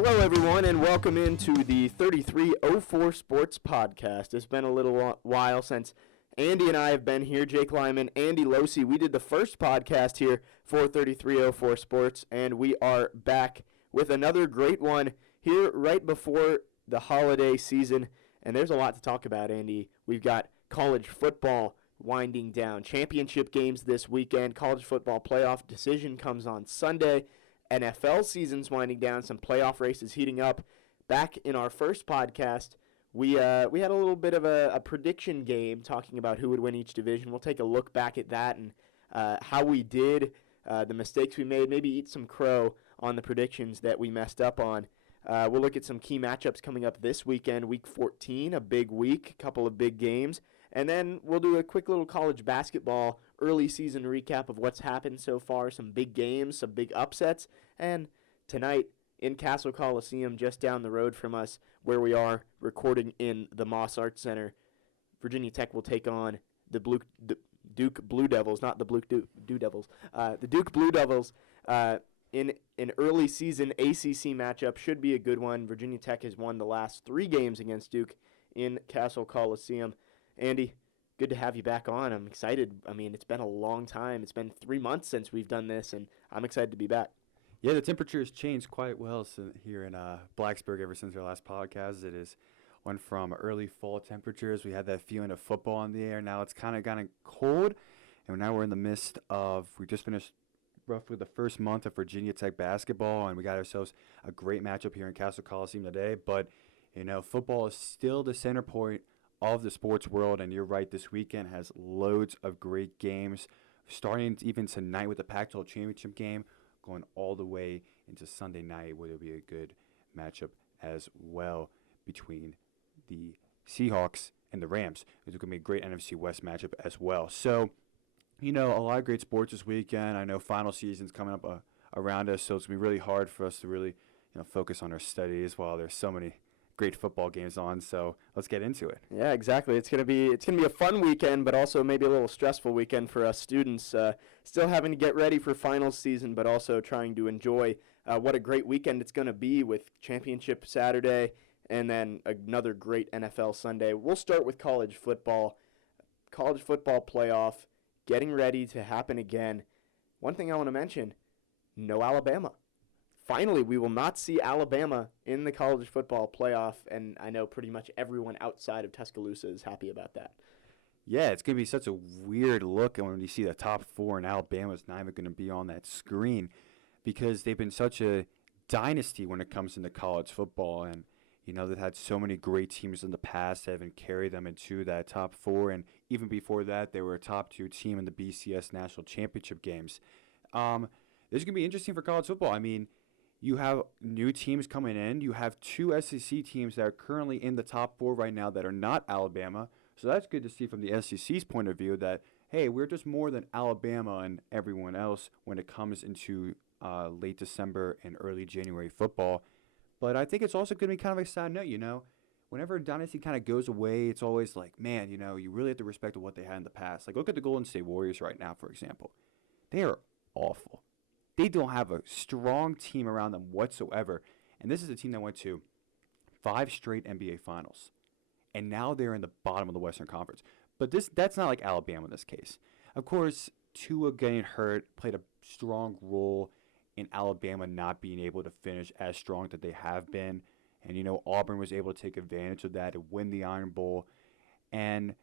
Hello, everyone, and welcome into the 3304 Sports Podcast. It's been a little while since Andy and I have been here. Jake Lyman, Andy Loce. We did the first podcast here for 3304 Sports, and we are back with another great one here right before the holiday season. And there's a lot to talk about, Andy. We've got college football winding down, championship games this weekend, college football playoff decision comes on Sunday. NFL season's winding down, some playoff races heating up. Back in our first podcast, we had a little bit of a prediction game talking about who would win each division. We'll take a look back at that and how we did, the mistakes we made, maybe eat some crow on the predictions that we messed up on. We'll look at some key matchups coming up this weekend, Week 14, a big week, a couple of big games. And then we'll do a quick little college basketball early season recap of what's happened so far, some big games, some big upsets. And tonight in Castle Coliseum, just down the road from us, where we are recording in the Moss Arts Center, Virginia Tech will take on the Duke Blue Devils, not the Blue Devils, the Duke Blue Devils in an early season ACC matchup. Should be a good one. Virginia Tech has won the last 3 games against Duke in Castle Coliseum. Andy, good to have you back on. I'm excited. I mean, it's been a long time. It's been 3 months since we've done this, and I'm excited to be back. Yeah, the temperature has changed quite well here in Blacksburg ever since our last podcast. It has went from early fall temperatures. We had that feeling of football in the air. Now it's kind of gotten cold, and now we're in the midst of, we just finished roughly the first month of Virginia Tech basketball, and we got ourselves a great matchup here in Castle Coliseum today. But, you know, football is still the center point of the sports world, and you're right, this weekend has loads of great games, starting even tonight with the Pac-12 championship game, going all the way into Sunday night, where there'll be a good matchup as well between the Seahawks and the Rams. It's going to be a great NFC West matchup as well. So, you know, a lot of great sports this weekend. I know final season's coming up around us, so it's going to be really hard for us to really, focus on our studies while there's so many great football games on, so let's get into it. Yeah, exactly. It's gonna be a fun weekend, but also maybe a little stressful weekend for us students. Still having to get ready for finals season, but also trying to enjoy what a great weekend it's gonna be with championship Saturday and then another great NFL Sunday. We'll start with college football playoff, getting ready to happen again. One thing I want to mention: no Alabama. Finally, we will not see Alabama in the college football playoff, and I know pretty much everyone outside of Tuscaloosa is happy about that. Yeah, it's going to be such a weird look when you see the top 4 and Alabama's not even going to be on that screen, because they've been such a dynasty when it comes into college football, and they've had so many great teams in the past that have carried them into that top 4, and even before that, they were a top 2 team in the BCS National Championship games. This is going to be interesting for college football. I mean, you have new teams coming in. You have 2 SEC teams that are currently in the top 4 right now that are not Alabama. So that's good to see from the SEC's point of view that, hey, we're just more than Alabama and everyone else when it comes into late December and early January football. But I think it's also going to be kind of a sad note, Whenever a dynasty kind of goes away, it's always like, man, you really have to respect what they had in the past. Like, look at the Golden State Warriors right now, for example. They are awful. They don't have a strong team around them whatsoever. And this is a team that went to 5 straight NBA Finals. And now they're in the bottom of the Western Conference. But that's not like Alabama in this case. Of course, Tua getting hurt played a strong role in Alabama not being able to finish as strong that they have been. And, Auburn was able to take advantage of that and win the Iron Bowl. And,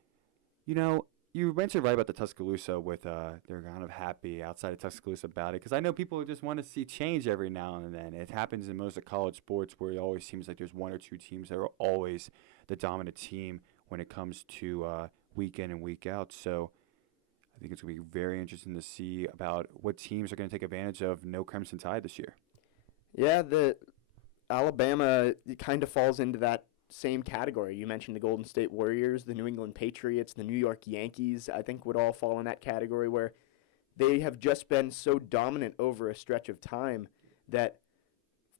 you mentioned right about the Tuscaloosa with they're kind of happy outside of Tuscaloosa about it, because I know people just want to see change every now and then. It happens in most of college sports where it always seems like there's 1 or 2 teams that are always the dominant team when it comes to week in and week out. So I think it's going to be very interesting to see about what teams are going to take advantage of no Crimson Tide this year. Yeah, the Alabama kind of falls into that same category. You mentioned the Golden State Warriors, the New England Patriots, the New York Yankees, I think would all fall in that category, where they have just been so dominant over a stretch of time that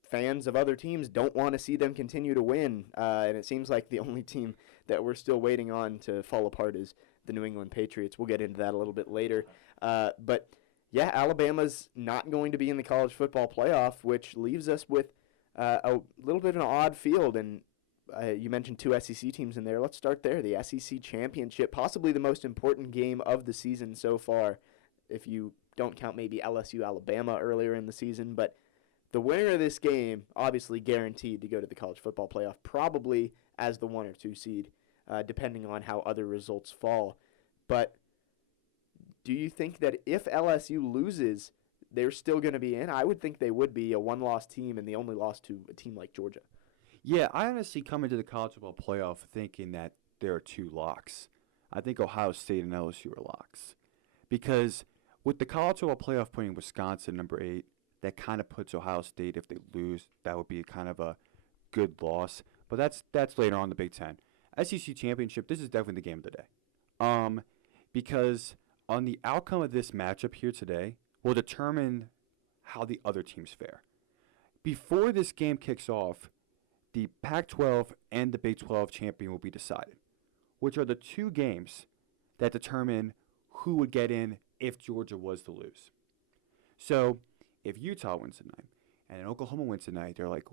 fans of other teams don't want to see them continue to win. And it seems like the only team that we're still waiting on to fall apart is the New England Patriots. We'll get into that a little bit later. But yeah, Alabama's not going to be in the college football playoff, which leaves us with a little bit of an odd field, and you mentioned two SEC teams in there. Let's start there. The SEC Championship, possibly the most important game of the season so far, if you don't count maybe LSU Alabama earlier in the season. But the winner of this game, obviously guaranteed to go to the college football playoff, probably as the 1 or 2 seed, depending on how other results fall. But do you think that if LSU loses, they're still going to be in? I would think they would be a one-loss team and the only loss to a team like Georgia. Yeah, I honestly come into the college football playoff thinking that there are 2 locks. I think Ohio State and LSU are locks. Because with the college football playoff putting Wisconsin number 8, that kind of puts Ohio State, if they lose, that would be kind of a good loss. But that's later on in the Big Ten. SEC Championship, this is definitely the game of the day. Because on the outcome of this matchup here today will determine how the other teams fare. Before this game kicks off, the Pac-12 and the Big 12 champion will be decided, which are the 2 games that determine who would get in if Georgia was to lose. So if Utah wins tonight and then Oklahoma wins tonight, they're like,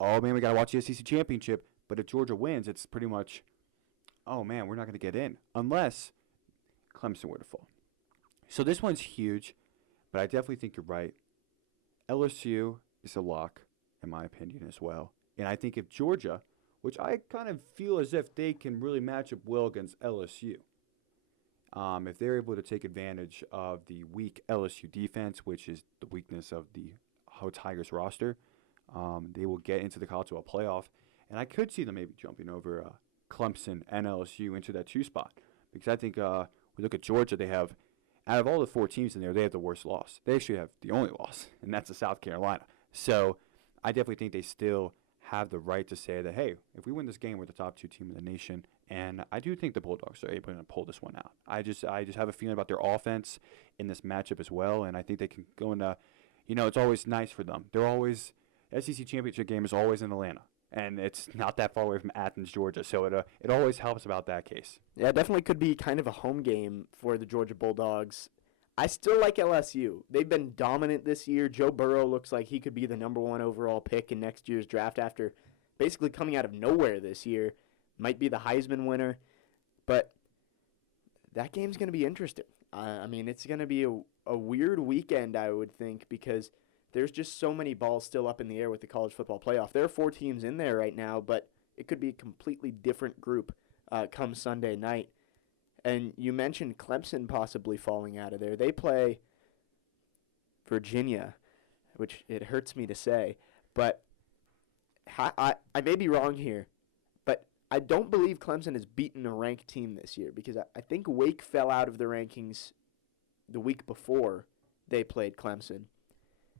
oh, man, we got to watch the SEC Championship. But if Georgia wins, it's pretty much, oh, man, we're not going to get in unless Clemson were to fall. So this one's huge, but I definitely think you're right. LSU is a lock, in my opinion, as well. And I think if Georgia, which I kind of feel as if they can really match up well against LSU, if they're able to take advantage of the weak LSU defense, which is the weakness of the whole Tigers roster, they will get into the college football playoff. And I could see them maybe jumping over Clemson and LSU into that 2 spot. Because I think we look at Georgia, they have, out of all the 4 teams in there, they have the worst loss. They actually have the only loss, and that's to South Carolina. So I definitely think they still have the right to say that, hey, if we win this game, we're the top 2 team in the nation. And I do think the Bulldogs are able to pull this one out. I just have a feeling about their offense in this matchup as well, and I think they can go into, it's always nice for them. They're always, SEC Championship game is always in Atlanta, and it's not that far away from Athens, Georgia, so it always helps about that case. Yeah, it definitely could be kind of a home game for the Georgia Bulldogs. I still like LSU. They've been dominant this year. Joe Burrow looks like he could be the number 1 overall pick in next year's draft after basically coming out of nowhere this year. Might be the Heisman winner. But that game's going to be interesting. I mean, it's going to be a weird weekend, I would think, because there's just so many balls still up in the air with the college football playoff. There are 4 teams in there right now, but it could be a completely different group come Sunday night. And you mentioned Clemson possibly falling out of there. They play Virginia, which it hurts me to say. But I may be wrong here, but I don't believe Clemson has beaten a ranked team this year because I think Wake fell out of the rankings the week before they played Clemson.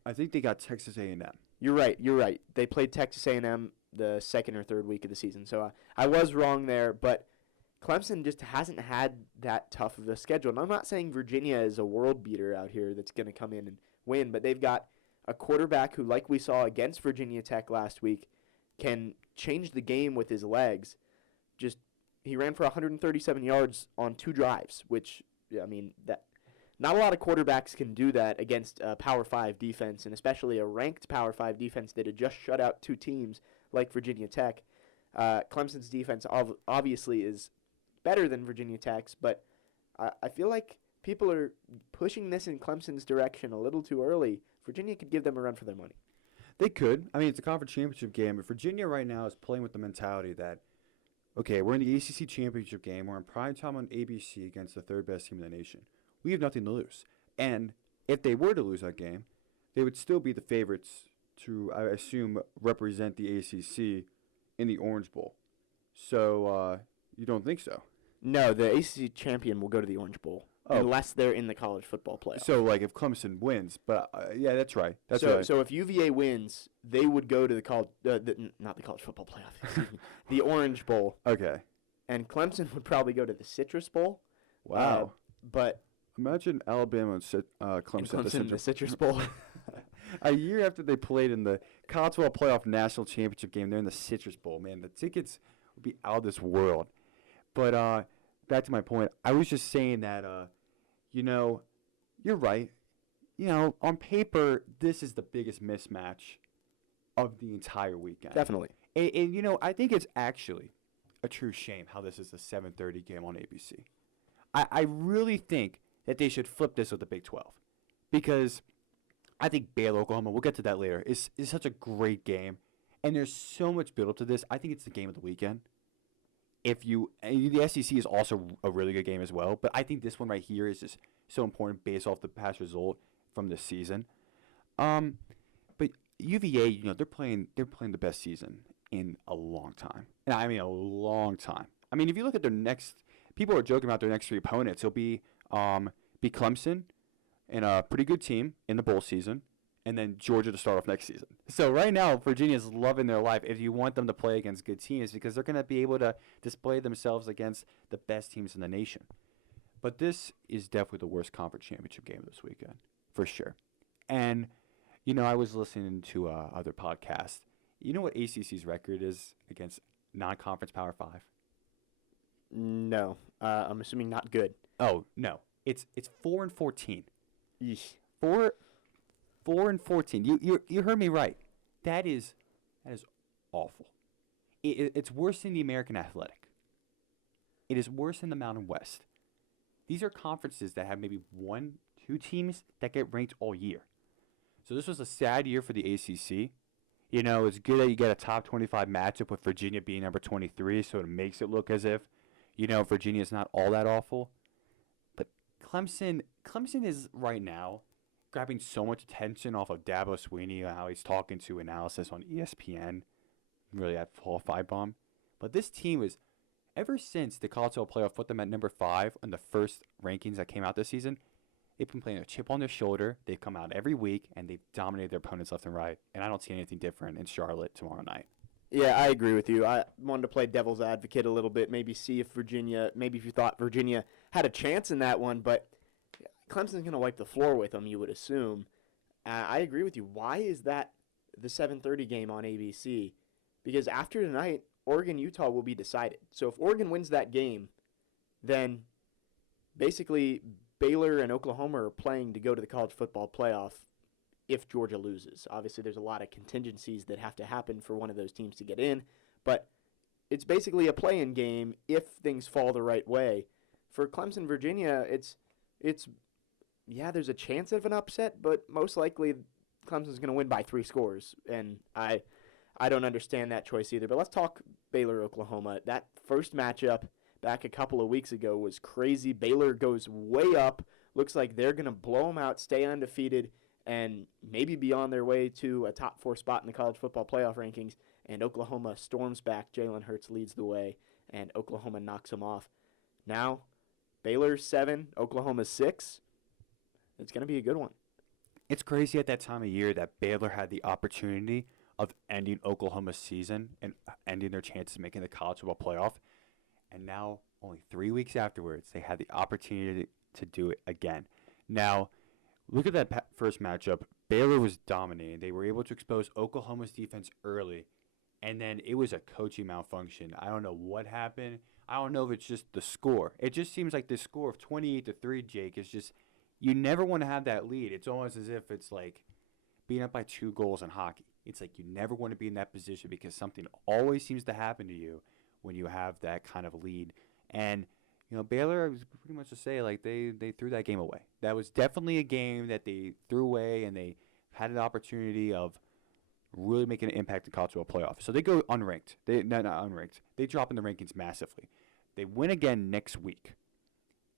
I think they got Texas A&M. You're right. They played Texas A&M the 2nd or 3rd week of the season. So I was wrong there, but Clemson just hasn't had that tough of a schedule. And I'm not saying Virginia is a world beater out here that's going to come in and win, but they've got a quarterback who, like we saw against Virginia Tech last week, can change the game with his legs. He ran for 137 yards on 2 drives, which, I mean, that not a lot of quarterbacks can do that against a Power 5 defense, and especially a ranked Power 5 defense that had just shut out 2 teams like Virginia Tech. Clemson's defense obviously is better than Virginia Tech's, but I feel like people are pushing this in Clemson's direction a little too early. Virginia could give them a run for their money. They could. I mean, it's a conference championship game, but Virginia right now is playing with the mentality that, okay, we're in the ACC championship game. We're in prime time on ABC against the 3rd best team in the nation. We have nothing to lose. And if they were to lose that game, they would still be the favorites to, I assume, represent the ACC in the Orange Bowl. So you don't think so? No, the ACC champion will go to the Orange Bowl unless they're in the college football playoff. So, like, if Clemson wins, but yeah, that's right. So if UVA wins, they would go to the college, not the college football playoff, excuse me, the Orange Bowl. Okay. And Clemson would probably go to the Citrus Bowl. Wow. But imagine Alabama and Clemson the Citrus Bowl. A year after they played in the college football playoff national championship game, they're in the Citrus Bowl. Man, the tickets would be out of this world. But back to my point, I was just saying that, you're right. On paper, this is the biggest mismatch of the entire weekend. Definitely. And I think it's actually a true shame how this is a 7:30 game on ABC. I really think that they should flip this with the Big 12 because I think Baylor, Oklahoma, we'll get to that later, is such a great game. And there's so much build up to this. I think it's the game of the weekend. The SEC is also a really good game as well, but I think this one right here is just so important based off the past result from this season. But UVA, they're playing the best season in a long time, and I mean a long time. I mean, if you look at their next, people are joking about their next 3 opponents. It'll be Clemson, and a pretty good team in the bowl season, and then Georgia to start off next season. So right now, Virginia's loving their life if you want them to play against good teams because they're going to be able to display themselves against the best teams in the nation. But this is definitely the worst conference championship game this weekend, for sure. And, I was listening to other podcasts. You know what ACC's record is against non-conference Power 5? No. I'm assuming not good. Oh, no. It's 4-14. Yeesh. 4-14. You heard me right. That is awful. It's worse than the American Athletic. It is worse than the Mountain West. These are conferences that have maybe 1-2 teams that get ranked all year. So this was a sad year for the ACC. It's good that you get a top 25 matchup with Virginia being number 23, so it makes it look as if, Virginia's not all that awful. But Clemson is right now grabbing so much attention off of Dabo Swinney and how he's talking to analysis on ESPN. Really, that Paul Finebaum. But this team is, ever since the College Football Playoff put them at number 5 on the first rankings that came out this season, they've been playing a chip on their shoulder. They've come out every week, and they've dominated their opponents left and right. And I don't see anything different in Charlotte tomorrow night. Yeah, I agree with you. I wanted to play devil's advocate a little bit, maybe see if you thought Virginia had a chance in that one, but Clemson's going to wipe the floor with them, you would assume. I agree with you. Why is that the 7:30 game on ABC? Because after tonight, Oregon-Utah will be decided. So if Oregon wins that game, then basically Baylor and Oklahoma are playing to go to the college football playoff if Georgia loses. Obviously, there's a lot of contingencies that have to happen for one of those teams to get in, but it's basically a play-in game if things fall the right way. For Clemson, Virginia, there's a chance of an upset, but most likely Clemson's going to win by 3 scores, and I don't understand that choice either. But let's talk Baylor, Oklahoma. That first matchup back a couple of weeks ago was crazy. Baylor goes way up. Looks like they're going to blow them out, stay undefeated, and maybe be on their way to a top 4 spot in the college football playoff rankings. And Oklahoma storms back. Jalen Hurts leads the way, and Oklahoma knocks them off. Now, Baylor 7, Oklahoma 6. It's going to be a good one. It's crazy at that time of year that Baylor had the opportunity of ending Oklahoma's season and ending their chances of making the college football playoff. And now, only 3 weeks afterwards, they had the opportunity to do it again. Now, look at that first matchup. Baylor was dominating. They were able to expose Oklahoma's defense early, and then it was a coaching malfunction. I don't know what happened. I don't know if it's just the score. It just seems like the score of 28-3, Jake, is just, you never want to have that lead. It's almost as if it's like being up by 2 goals in hockey. It's like you never want to be in that position because something always seems to happen to you when you have that kind of lead. And, Baylor was pretty much to say, like, they threw that game away. That was definitely a game that they threw away, and they had an opportunity of really making an impact in college football playoff. So they go unranked. Not unranked. They drop in the rankings massively. They win again next week.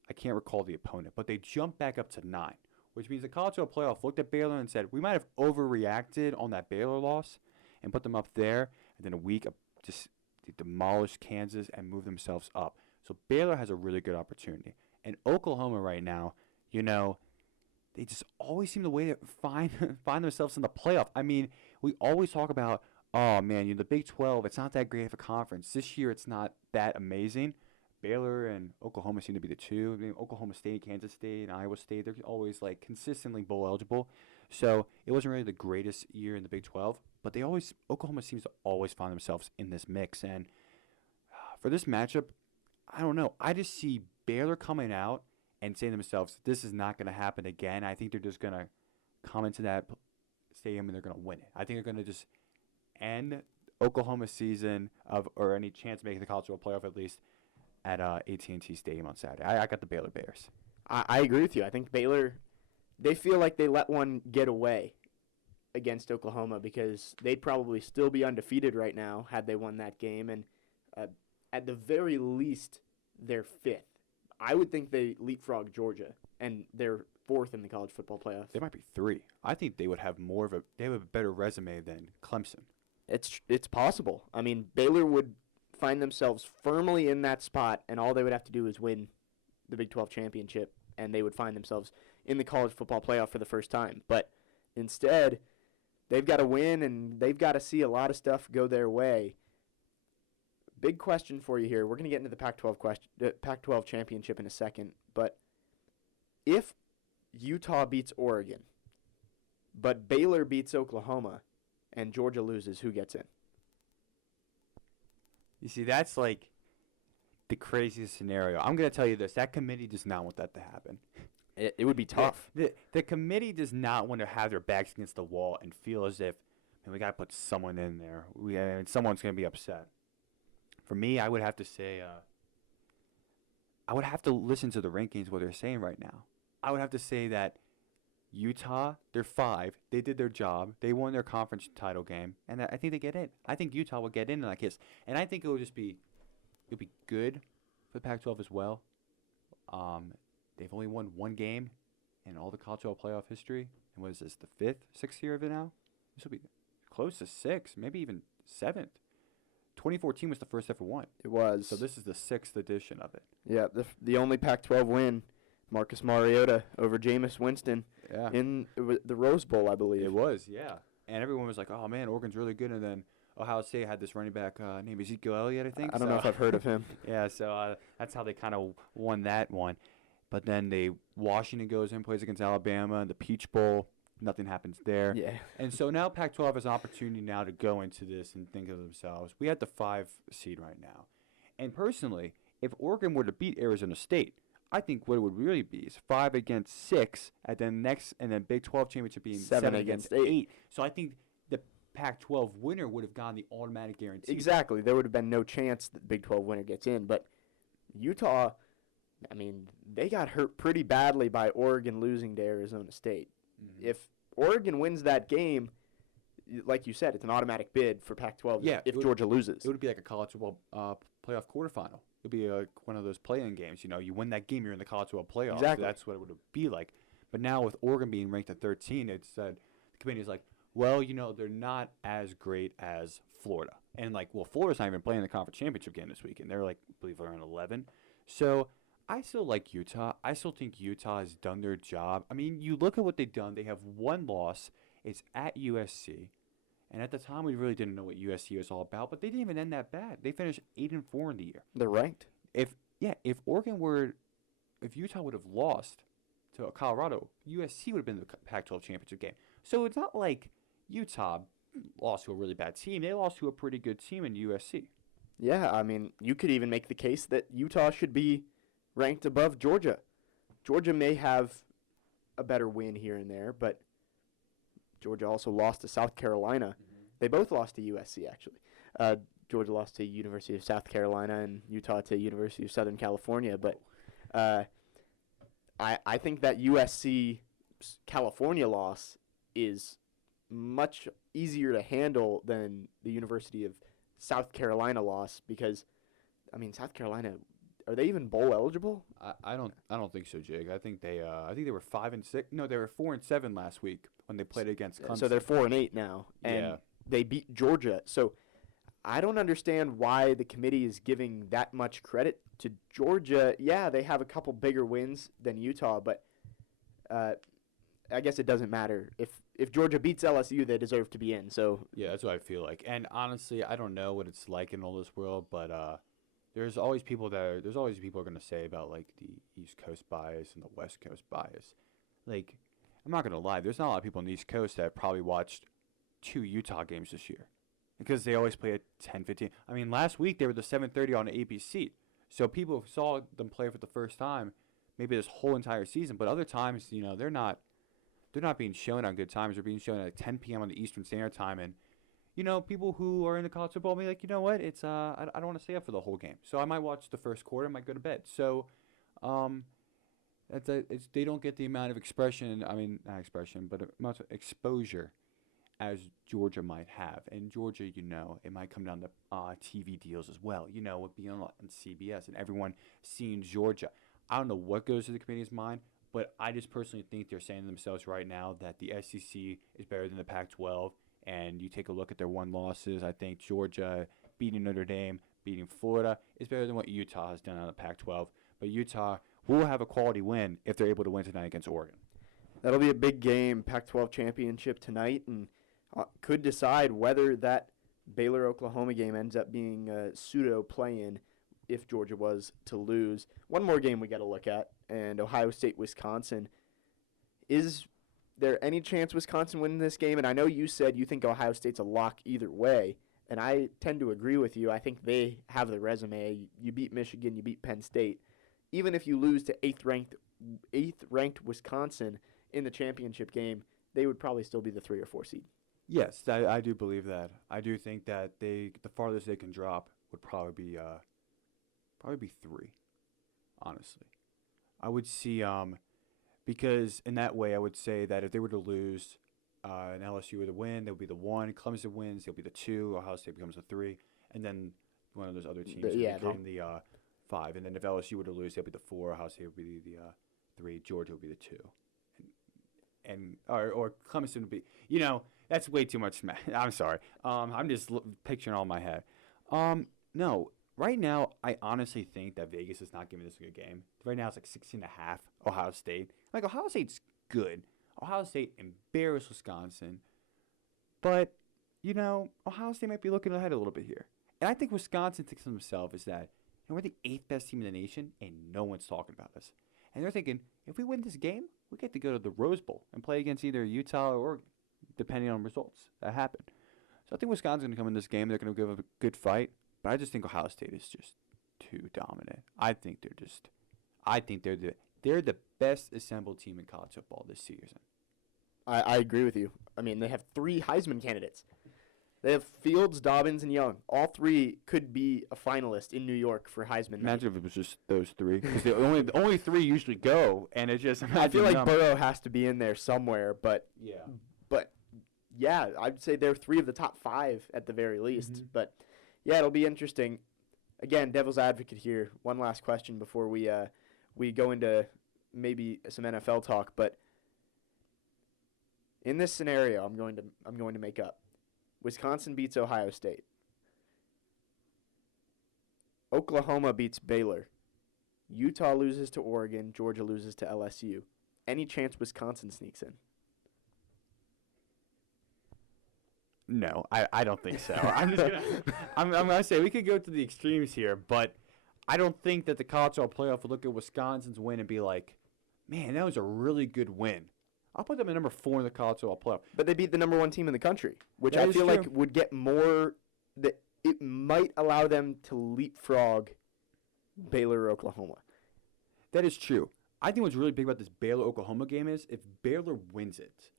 I can't recall the opponent, but they jump back up to 9, which means the college football playoff looked at Baylor and said, we might have overreacted on that Baylor loss and put them up there, and then a week just demolish Kansas and move themselves up. So Baylor has a really good opportunity. And Oklahoma right now, they just always seem to way to find themselves in the playoff. I mean, we always talk about, oh man, the Big 12, it's not that great of a conference. This year it's not that amazing. Baylor and Oklahoma seem to be the 2. I mean, Oklahoma State, Kansas State, and Iowa State, they're always like consistently bowl eligible. So it wasn't really the greatest year in the Big 12, but Oklahoma seems to always find themselves in this mix. And for this matchup, I don't know. I just see Baylor coming out and saying to themselves, this is not going to happen again. I think they're just going to come into that stadium and they're going to win it. I think they're going to just end Oklahoma's season or any chance of making the college football playoff at least at AT&T Stadium on Saturday. I got the Baylor Bears. I agree with you. I think Baylor, they feel like they let one get away against Oklahoma because they'd probably still be undefeated right now had they won that game. And at the very least, they're fifth. I would think they leapfrog Georgia, and they're fourth in the college football playoff. They might be 3. I think they would have they have a better resume than Clemson. It's possible. I mean, Baylor would find themselves firmly in that spot, and all they would have to do is win the Big 12 championship, and they would find themselves in the college football playoff for the first time. But instead, they've got to win, and they've got to see a lot of stuff go their way. Big question for you here. We're going to get into the Pac-12 championship in a second, but if Utah beats Oregon, but Baylor beats Oklahoma, and Georgia loses, who gets in? You see, that's like the craziest scenario. I'm going to tell you this. That committee does not want that to happen. It would be tough. The committee does not want to have their backs against the wall and feel as if, man, we got to put someone in there. And someone's going to be upset. For me, I would have to say, I would have to listen to the rankings, what they're saying right now. I would have to say that Utah, they're 5. They did their job. They won their conference title game, and I think they get in. I think Utah will get in that case, and I think it would be good for the Pac-12 as well. They've only won one game in all the college football playoff history, and what is this, the 5th, 6th year of it now? This will be close to 6, maybe even 7th. 2014 was the first ever one. It was. So this is the 6th edition of it. Yeah, the only Pac-12 win, Marcus Mariota over Jameis Winston in the Rose Bowl, I believe. It was, yeah. And everyone was like, oh, man, Oregon's really good. And then Ohio State had this running back named Ezekiel Elliott, I think. I don't know if I've heard of him. Yeah, so that's how they kind of won that one. But then Washington goes in, plays against Alabama in the Peach Bowl. Nothing happens there. Yeah. And so now Pac-12 has an opportunity now to go into this and think of themselves. We had the 5 seed right now. And personally, if Oregon were to beat Arizona State, I think what it would really be is 5 against 6, and then Big 12 championship being 7 against 8. So I think the Pac-12 winner would have gotten the automatic guarantee. Exactly. There would have been no chance that the Big 12 winner gets in. But Utah, I mean, they got hurt pretty badly by Oregon losing to Arizona State. Mm-hmm. If Oregon wins that game, like you said, it's an automatic bid for Pac-12 if Georgia loses. It would be like a college football playoff quarterfinal. It would be one of those play-in games. You know, you win that game, you're in the college football playoff. Exactly. So that's what it would be like. But now with Oregon being ranked at 13, it said the committee is like, well, you know, they're not as great as Florida. And like, well, Florida's not even playing the conference championship game this weekend. They're like, I believe they're on 11. So I still like Utah. I still think Utah has done their job. I mean, you look at what they've done. They have one loss. It's at USC. And at the time, we really didn't know what USC was all about. But they didn't even end that bad. They finished 8-4 in the year. They're ranked. If Utah would have lost to Colorado, USC would have been the Pac-12 championship game. So it's not like Utah lost to a really bad team. They lost to a pretty good team in USC. Yeah, I mean, you could even make the case that Utah should be ranked above Georgia. Georgia may have a better win here and there, but Georgia also lost to South Carolina. Mm-hmm. They both lost to USC, actually. Georgia lost to University of South Carolina and Utah to University of Southern California. But I think that USC California loss is much easier to handle than the University of South Carolina loss because, I mean, South Carolina, are they even bowl eligible? I don't think so, Jake. I think they were 5-6. No, they were 4-7 last week when they played against Clemson. So they're 4-8 now, and they beat Georgia. So I don't understand why the committee is giving that much credit to Georgia. Yeah, they have a couple bigger wins than Utah, but I guess it doesn't matter. If Georgia beats LSU, they deserve to be in. So yeah, that's what I feel like. And honestly, I don't know what it's like in all this world, but there's always people who are going to say about like the East Coast bias and the West Coast bias. Like, I'm not going to lie, there's not a lot of people on the East Coast that have probably watched 2 Utah games this year because they always play at 10:15. I mean, last week they were the 7:30 on ABC. So people saw them play for the first time maybe this whole entire season, but other times, you know, they're not being shown on good times. They're being shown at 10 p.m. on the Eastern Standard Time, and people who are into college football may be like, you know what, it's I don't want to stay up for the whole game, so I might watch the first quarter, I might go to bed. So, they don't get the amount of expression. I mean, not expression, but amount of exposure as Georgia might have. And Georgia, it might come down to TV deals as well. With being on CBS and everyone seeing Georgia. I don't know what goes through the committee's mind, but I just personally think they're saying to themselves right now that the SEC is better than the Pac-12. And you take a look at their one losses. I think Georgia beating Notre Dame, beating Florida is better than what Utah has done on the Pac-12. But Utah will have a quality win if they're able to win tonight against Oregon. That'll be a big game, Pac-12 championship tonight, and could decide whether that Baylor-Oklahoma game ends up being a pseudo play-in if Georgia was to lose. One more game we got to look at, and Ohio State-Wisconsin. Is there any chance Wisconsin wins this game? And I know you said you think Ohio State's a lock either way, and I tend to agree with you. I think they have the resume. You beat Michigan, you beat Penn State. Even if you lose to eighth-ranked Wisconsin in the championship game, they would probably still be the 3 or 4 seed. Yes, I do believe that. I do think that the farthest they can drop would probably be 3, honestly. I would see because in that way I would say that if they were to lose and LSU were to win, they would be the 1. Clemson wins, they'll be the 2. Ohio State becomes the 3, and then one of those other teams would become the 5. And then if LSU were to lose, they'll be the 4. Ohio State would be the 3. Georgia would be the 2. Or Clemson would be, that's way too much math. I'm sorry. I'm just picturing all in my head. No, right now, I honestly think that Vegas is not giving this a good game. Right now, it's like 16.5, Ohio State. Like, Ohio State's good. Ohio State embarrassed Wisconsin. But, Ohio State might be looking ahead a little bit here. And I think Wisconsin thinks to themselves is that, we're the 8th best team in the nation, and no one's talking about us. And they're thinking, if we win this game, we get to go to the Rose Bowl and play against either Utah or Oregon, depending on results that happen. So I think Wisconsin's going to come in this game. They're going to give a good fight. But I just think Ohio State is just too dominant. I think they're the best assembled team in college football this season. I agree with you. I mean, they have 3 Heisman candidates. They have Fields, Dobbins, and Young. All 3 could be a finalist in New York for Heisman. Imagine if it was just those 3, because the only 3 usually go, and it's just. I feel like Burrow has to be in there somewhere, but yeah, I'd say they're 3 of the top 5 at the very least. Mm-hmm. But yeah, it'll be interesting. Again, devil's advocate here. One last question before we go into maybe some NFL talk. But in this scenario, I'm going to make up. Wisconsin beats Ohio State. Oklahoma beats Baylor. Utah loses to Oregon. Georgia loses to LSU. Any chance Wisconsin sneaks in? No, I don't think so. I'm gonna say we could go to the extremes here, but I don't think that the college football playoff would look at Wisconsin's win and be like, man, that was a really good win. I'll put them at number 4 in the college football playoff. But they beat the number 1 team in the country, which I feel like would get more. That it might allow them to leapfrog Baylor or Oklahoma. That is true. I think what's really big about this Baylor-Oklahoma game is if Baylor wins it,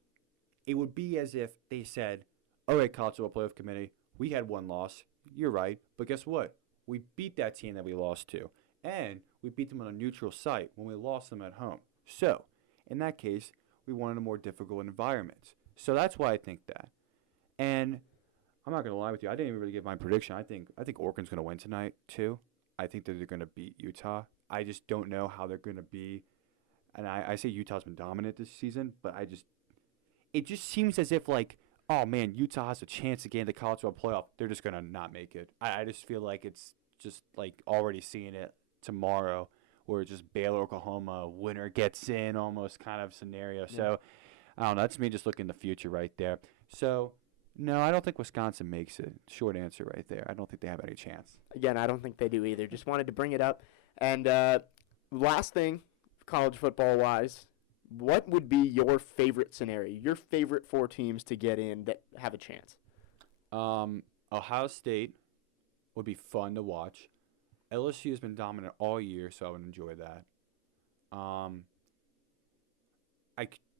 it would be as if they said, all right, college football playoff committee, we had 1 loss. You're right. But guess what? We beat that team that we lost to. And we beat them on a neutral site when we lost them at home. So, in that case, we won in a more difficult environment. So that's why I think that. And I'm not going to lie with you. I didn't even really give my prediction. I think Oregon's going to win tonight, too. I think that they're going to beat Utah. I just don't know how they're going to be. And I say Utah's been dominant this season, but it just seems as if, like, oh, man, Utah has a chance to get in the college football playoff. They're just going to not make it. I just feel like it's just, like, already seeing it tomorrow where it's just Baylor, Oklahoma, winner gets in almost kind of scenario. Yeah. So, I don't know. That's me just looking in the future right there. So, no, I don't think Wisconsin makes it. Short answer right there. I don't think they have any chance. Again, I don't think they do either. Just wanted to bring it up. And last thing, college football-wise, what would be your favorite scenario, your favorite 4 teams to get in that have a chance? Ohio State would be fun to watch. LSU has been dominant all year, so I would enjoy that. I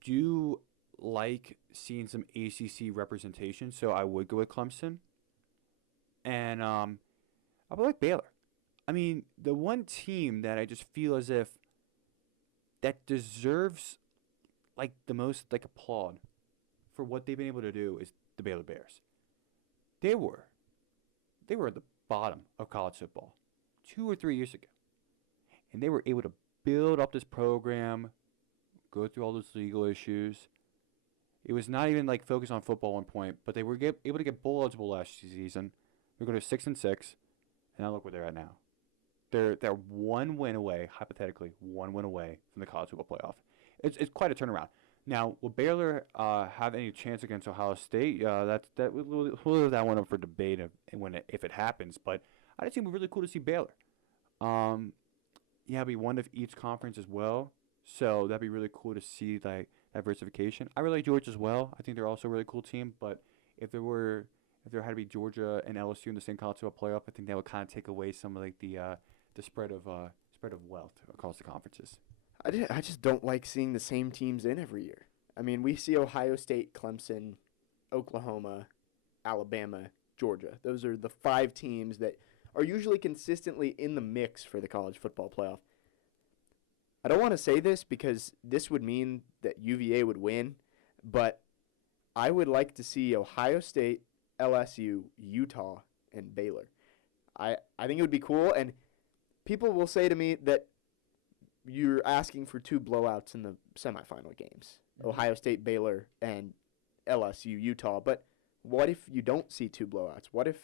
do like seeing some ACC representation, so I would go with Clemson. And I would like Baylor. I mean, the one team that I just feel as if that deserves like the most like applaud for what they've been able to do is the Baylor Bears. They were at the bottom of college football 2 or 3 years ago. And they were able to build up this program, go through all those legal issues. It was not even like focused on football at one point, but they were able to get bowl eligible last season. They're going to 6-6, and now look where they're at now. They're one win away, hypothetically, one win away from the college football playoff. It's quite a turnaround. Now, will Baylor have any chance against Ohio State? We'll leave that one up for debate if it happens. But I just think it would be really cool to see Baylor. It'll be one of each conference as well. So that'd be really cool to see like diversification. I really like Georgia as well. I think they're also a really cool team. But if there had to be Georgia and LSU in the same college football playoff, I think that would kind of take away some of like the spread of wealth across the conferences. I just don't like seeing the same teams in every year. I mean, we see Ohio State, Clemson, Oklahoma, Alabama, Georgia. Those are the 5 teams that are usually consistently in the mix for the college football playoff. I don't want to say this because this would mean that UVA would win, but I would like to see Ohio State, LSU, Utah, and Baylor. I think it would be cool, and people will say to me that you're asking for 2 blowouts in the semifinal games. Ohio State, Baylor, and LSU, Utah. But what if you don't see 2 blowouts? What if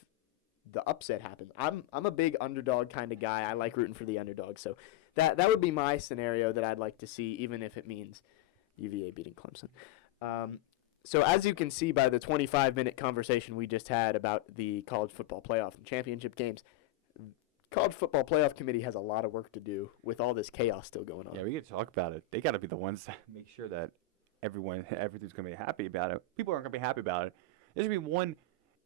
the upset happens? I'm a big underdog kind of guy. I like rooting for the underdog. So that would be my scenario that I'd like to see, even if it means UVA beating Clemson. So as you can see by the 25-minute conversation we just had about the college football playoff and championship games, College Football Playoff Committee has a lot of work to do with all this chaos still going on. Yeah, we get to talk about it. They got to be the ones that make sure that everything's going to be happy about it. People aren't going to be happy about it. There's going to be one.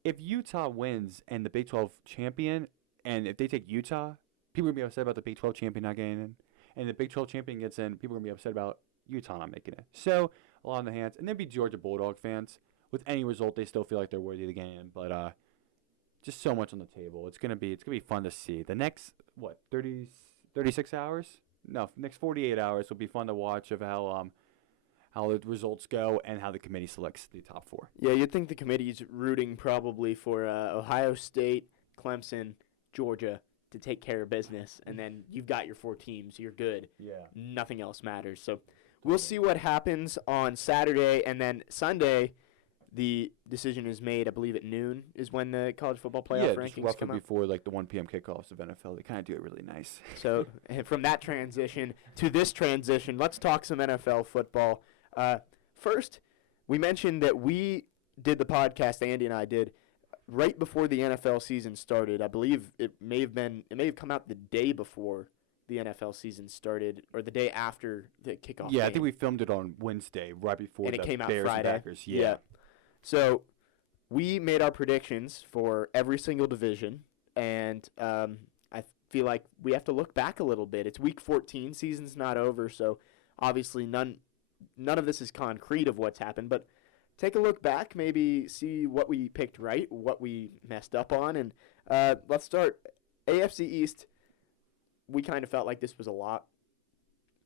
If Utah wins and the Big 12 champion, and if they take Utah, people are going to be upset about the Big 12 champion not getting in. And the Big 12 champion gets in, people are going to be upset about Utah not making it. So, a lot in the hands. And then be Georgia Bulldog fans. With any result, they still feel like they're worthy to get in. But just so much on the table. It's gonna be fun to see. The next 36 hours? No, next 48 hours will be fun to watch of how the results go and how the committee selects the top 4. Yeah, you'd think the committee's rooting probably for Ohio State, Clemson, Georgia to take care of business, and then you've got your 4 teams. You're good. Yeah. Nothing else matters. So we'll see what happens on Saturday, and then Sunday. The decision is made, I believe, at noon is when the college football playoff rankings come out. Before like the 1 p.m. kickoffs of NFL. They kind of do it really nice. So from that transition to this transition, let's talk some NFL football. First, we mentioned that we did the podcast, Andy and I did, right before the NFL season started. I believe it may have come out the day before the NFL season started, or the day after the kickoff. Yeah, game. I think we filmed it on Wednesday, right before and the it came out Bears Friday. And Packers. Yeah. So we made our predictions for every single division, and I feel like we have to look back a little bit. It's Week 14, season's not over, so obviously none of this is concrete of what's happened, but take a look back, maybe see what we picked right, what we messed up on, and let's start. AFC East, we kind of felt like this was a lot.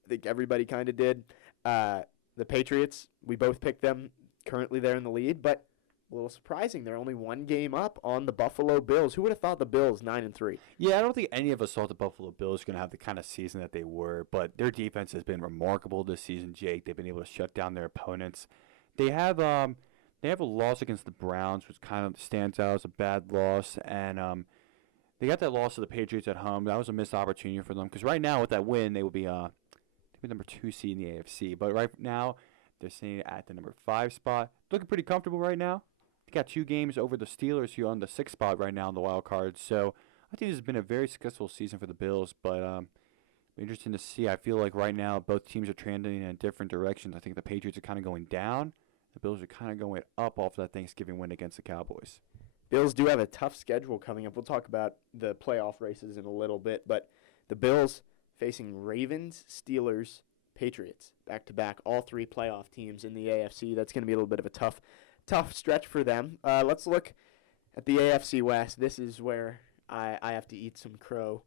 I think everybody kind of did. The Patriots, we both picked them. Currently they're in the lead, but a little surprising. They're only 1 game up on the Buffalo Bills. Who would have thought the Bills 9-3? Yeah, I don't think any of us thought the Buffalo Bills were going to have the kind of season that they were, but their defense has been remarkable this season, Jake. They've been able to shut down their opponents. They have a loss against the Browns, which kind of stands out as a bad loss, and they got that loss to the Patriots at home. That was a missed opportunity for them because right now with that win, they would be number 2 seed in the AFC, but right now they're sitting at the number 5 spot. Looking pretty comfortable right now. They got 2 games over the Steelers, who are on the 6th spot right now in the wild card. So I think this has been a very successful season for the Bills, but interesting to see. I feel like right now both teams are trending in different directions. I think the Patriots are kind of going down. The Bills are kind of going up off that Thanksgiving win against the Cowboys. Bills do have a tough schedule coming up. We'll talk about the playoff races in a little bit, but the Bills facing Ravens, Steelers, Patriots, back-to-back, all three playoff teams in the AFC. That's going to be a little bit of a tough stretch for them. Let's look at the AFC West. This is where I have to eat some crow.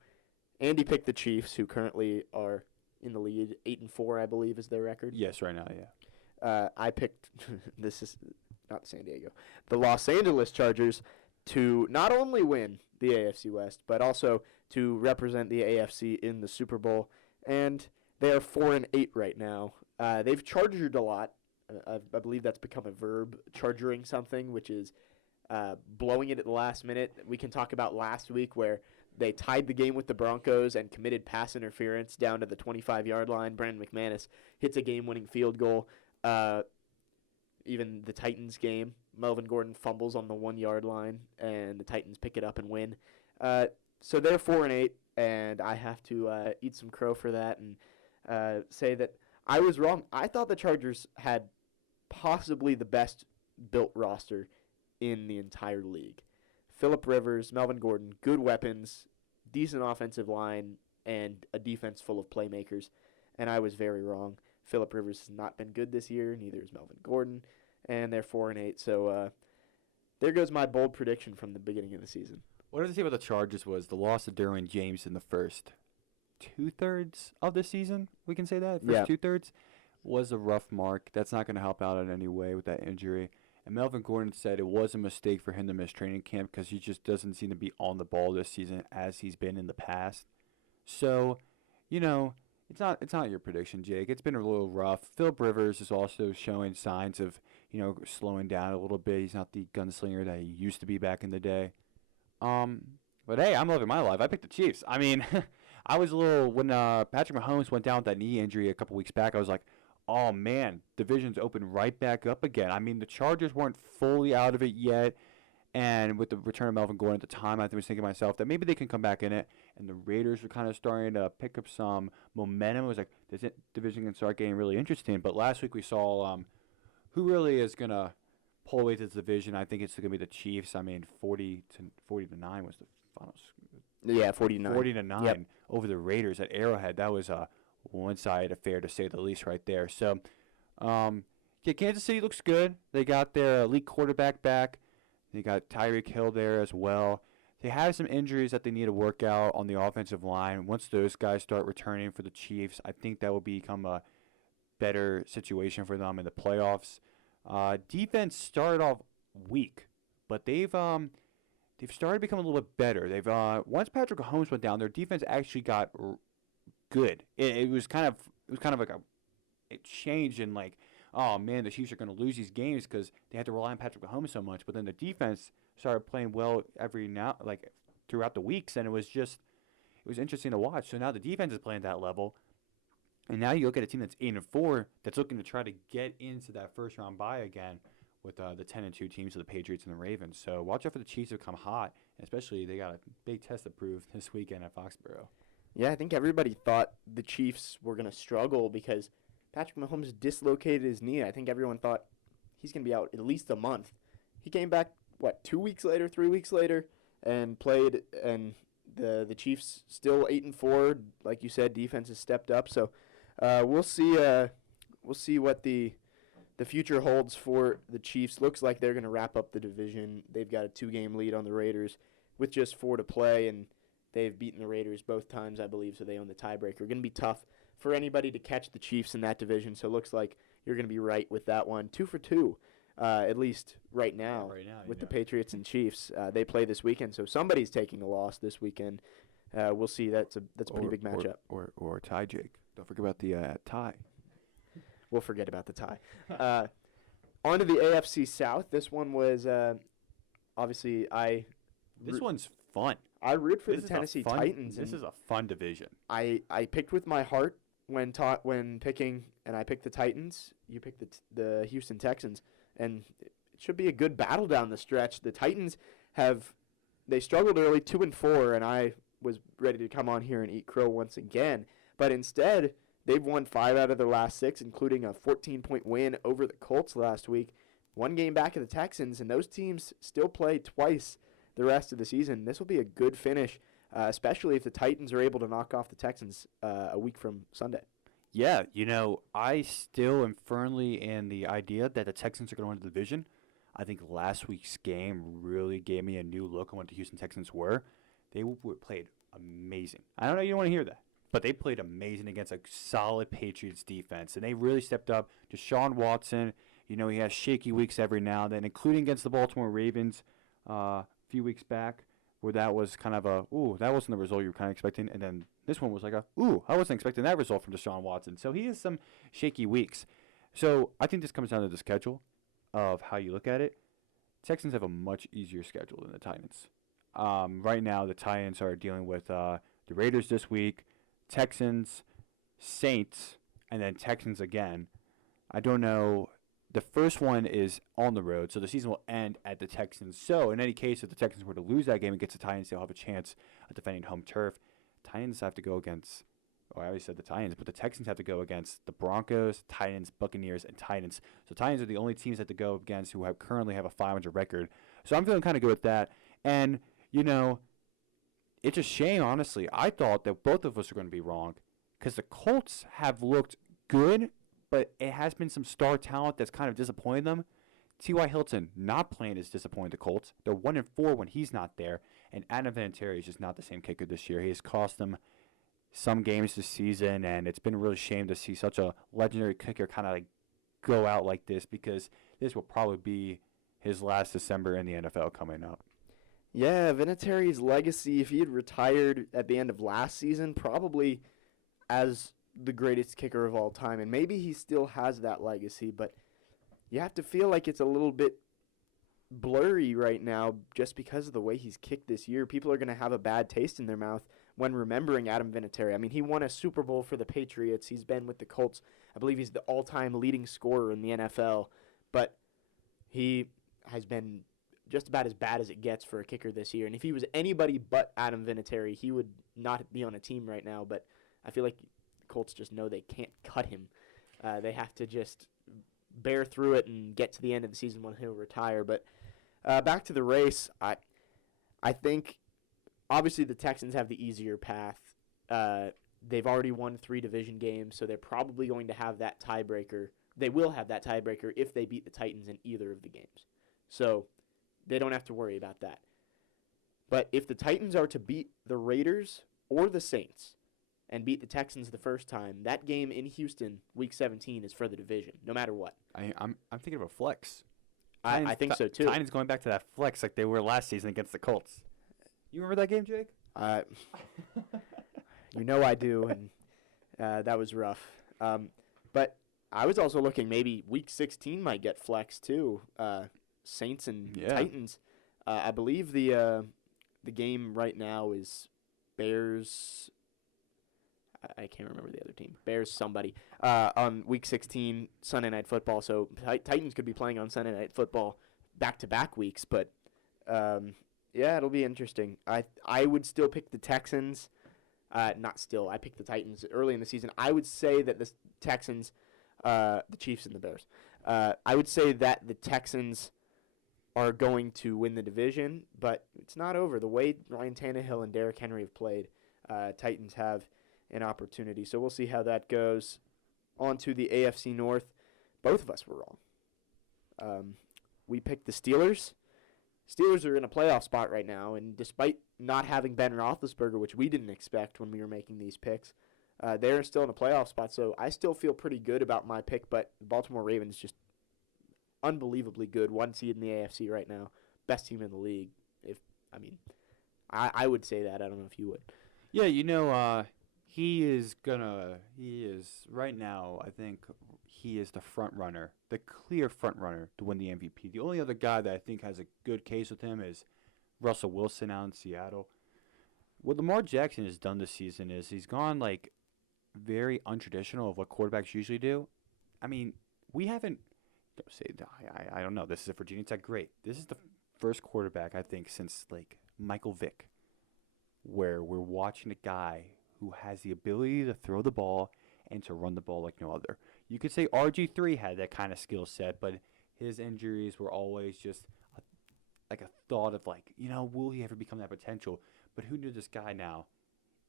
Andy picked the Chiefs, who currently are in the lead. 8-4, I believe, is their record. Yes, right now, yeah. I picked, this is not San Diego, the Los Angeles Chargers to not only win the AFC West, but also to represent the AFC in the Super Bowl. And they are 4-8 right now. They've chargered a lot. I believe that's become a verb, chargering something, which is blowing it at the last minute. We can talk about last week where they tied the game with the Broncos and committed pass interference down to the 25-yard line. Brandon McManus hits a game-winning field goal. Even the Titans game, Melvin Gordon fumbles on the 1-yard line, and the Titans pick it up and win. So they're 4-8, and I have to eat some crow for that and say that I was wrong. I thought the Chargers had possibly the best built roster in the entire league. Phillip Rivers, Melvin Gordon, good weapons, decent offensive line, and a defense full of playmakers. And I was very wrong. Phillip Rivers has not been good this year. Neither is Melvin Gordon. And they're 4-8. So there goes my bold prediction from the beginning of the season. What I did see about the Chargers was the loss of Derwin James in the first two-thirds of the season. We can say that? First two-thirds was a rough mark. That's not going to help out in any way with that injury. And Melvin Gordon said it was a mistake for him to miss training camp because he just doesn't seem to be on the ball this season as he's been in the past. So, it's not your prediction, Jake. It's been a little rough. Phillip Rivers is also showing signs of, slowing down a little bit. He's not the gunslinger that he used to be back in the day. But hey, I'm living my life. I picked the Chiefs. I mean, I was a little when Patrick Mahomes went down with that knee injury a couple weeks back. I was like, oh man, division's open right back up again. I mean, the Chargers weren't fully out of it yet, and with the return of Melvin Gordon at the time, I was thinking to myself that maybe they can come back in it. And the Raiders were kind of starting to pick up some momentum. It was like this division can start getting really interesting. But last week we saw who really is gonna pull away this division. I think it's going to be the Chiefs. I mean, 40-9 was the final. Yeah, 49. 40-9 over the Raiders at Arrowhead. That was a one-sided affair to say the least, right there. So, Kansas City looks good. They got their elite quarterback back. They got Tyreek Hill there as well. They have some injuries that they need to work out on the offensive line. Once those guys start returning for the Chiefs, I think that will become a better situation for them in the playoffs. Defense started off weak, but they've started to become a little bit better. They've once Patrick Mahomes went down, their defense actually got good. It was kind of like it changed in like, oh man, the Chiefs are going to lose these games because they had to rely on Patrick Mahomes so much. But then the defense started playing well throughout the weeks, and it was interesting to watch. So now the defense is playing at that level. And now you look at a team that's 8-4 that's looking to try to get into that first round bye again with the 10-2 teams of the Patriots and the Ravens. So watch out for the Chiefs to come hot, especially they got a big test to prove this weekend at Foxborough. Yeah, I think everybody thought the Chiefs were going to struggle because Patrick Mahomes dislocated his knee. I think everyone thought he's going to be out at least a month. He came back, 2 weeks later, 3 weeks later, and played, and the Chiefs still 8-4. Like you said, defense has stepped up. So we'll see what the future holds for the Chiefs. Looks like they're going to wrap up the division. They've got a 2-game lead on the Raiders with just 4 to play, and they've beaten the Raiders both times, I believe, so they own the tiebreaker. Going to be tough for anybody to catch the Chiefs in that division, so it looks like you're going to be right with that one. 2 for 2, at least right now with the Patriots and Chiefs. They play this weekend, so somebody's taking a loss this weekend. We'll see. That's a pretty big matchup. Or tie, Jake. Don't forget about the tie. We'll forget about the tie. On to the AFC South. This one was obviously This one's fun. I root for the Tennessee Titans. This is a fun division. I picked with my heart when picking, and I picked the Titans. You picked the Houston Texans, and it should be a good battle down the stretch. The Titans they struggled early, 2-4, and I was ready to come on here and eat crow once again. But instead, they've won 5 out of their last 6, including a 14-point win over the Colts last week. 1 game back of the Texans, and those teams still play twice the rest of the season. This will be a good finish, especially if the Titans are able to knock off the Texans a week from Sunday. Yeah, I still am firmly in the idea that the Texans are going to win the division. I think last week's game really gave me a new look on what the Houston Texans were. They played amazing. I don't know you don't want to hear that, but they played amazing against a solid Patriots defense, and they really stepped up. Deshaun Watson, he has shaky weeks every now and then, including against the Baltimore Ravens a few weeks back, where that was kind of that wasn't the result you were kind of expecting, and then this one was like I wasn't expecting that result from Deshaun Watson. So he has some shaky weeks. So I think this comes down to the schedule of how you look at it. Texans have a much easier schedule than the Titans. Right now, the Titans are dealing with the Raiders this week, Texans, Saints, and then Texans again. I don't know. The first one is on the road, so the season will end at the Texans. So, in any case, if the Texans were to lose that game against the Titans, they'll have a chance at defending home turf. Titans have to go against, I already said the Titans, but the Texans have to go against the Broncos, Titans, Buccaneers, and Titans. So, Titans are the only teams that have to go against who currently have a 500 record. So, I'm feeling kind of good with that. And, it's a shame, honestly. I thought that both of us are going to be wrong because the Colts have looked good, but it has been some star talent that's kind of disappointed them. T.Y. Hilton not playing has disappointed the Colts. They're 1-4 when he's not there, and Adam Vinatieri is just not the same kicker this year. He has cost them some games this season, and it's been a really shame to see such a legendary kicker kind of go out like this because this will probably be his last December in the NFL coming up. Yeah, Vinatieri's legacy, if he had retired at the end of last season, probably as the greatest kicker of all time, and maybe he still has that legacy, but you have to feel like it's a little bit blurry right now just because of the way he's kicked this year. People are going to have a bad taste in their mouth when remembering Adam Vinatieri. I mean, he won a Super Bowl for the Patriots. He's been with the Colts. I believe he's the all-time leading scorer in the NFL, but he has been just about as bad as it gets for a kicker this year. And if he was anybody but Adam Vinatieri, he would not be on a team right now, but I feel like Colts just know they can't cut him. They have to just bear through it and get to the end of the season when he'll retire. But back to the race, I think obviously the Texans have the easier path. They've already won 3 division games, so they're probably going to have that tiebreaker. They will have that tiebreaker if they beat the Titans in either of the games. So they don't have to worry about that. But if the Titans are to beat the Raiders or the Saints, and beat the Texans the first time, that game in Houston, Week 17, is for the division, no matter what. I'm thinking of a flex. I think so, too. Titans going back to that flex like they were last season against the Colts. You remember that game, Jake? I do, and that was rough. But I was also looking maybe Week 16 might get flex, too. Saints and Titans. I believe the game right now is Bears. I can't remember the other team. Bears somebody on Week 16 Sunday Night Football. So Titans could be playing on Sunday Night Football back-to-back weeks. But, it'll be interesting. I would still pick the Texans. Not still. I picked the Titans early in the season. I would say that the Texans, the Chiefs and the Bears, I would say that the Texans are going to win the division. But it's not over. The way Ryan Tannehill and Derrick Henry have played, Titans have an opportunity. So we'll see how that goes. On to the AFC North. Both of us were wrong. We picked the Steelers. Steelers are in a playoff spot right now, and despite not having Ben Roethlisberger, which we didn't expect when we were making these picks, they're still in a playoff spot. So I still feel pretty good about my pick, but the Baltimore Ravens just unbelievably good. 1 seed in the AFC right now. Best team in the league. I would say that. I don't know if you would. Yeah, he is right now, I think he is the front runner, the clear front runner to win the MVP. The only other guy that I think has a good case with him is Russell Wilson out in Seattle. What Lamar Jackson has done this season is he's gone very untraditional of what quarterbacks usually do. I mean, we haven't, I don't know, this is a Virginia Tech great. This is the first quarterback, I think, since Michael Vick, where we're watching a guy who has the ability to throw the ball and to run the ball like no other. You could say RG3 had that kind of skill set, but his injuries were always just a thought of will he ever become that potential? But who knew this guy now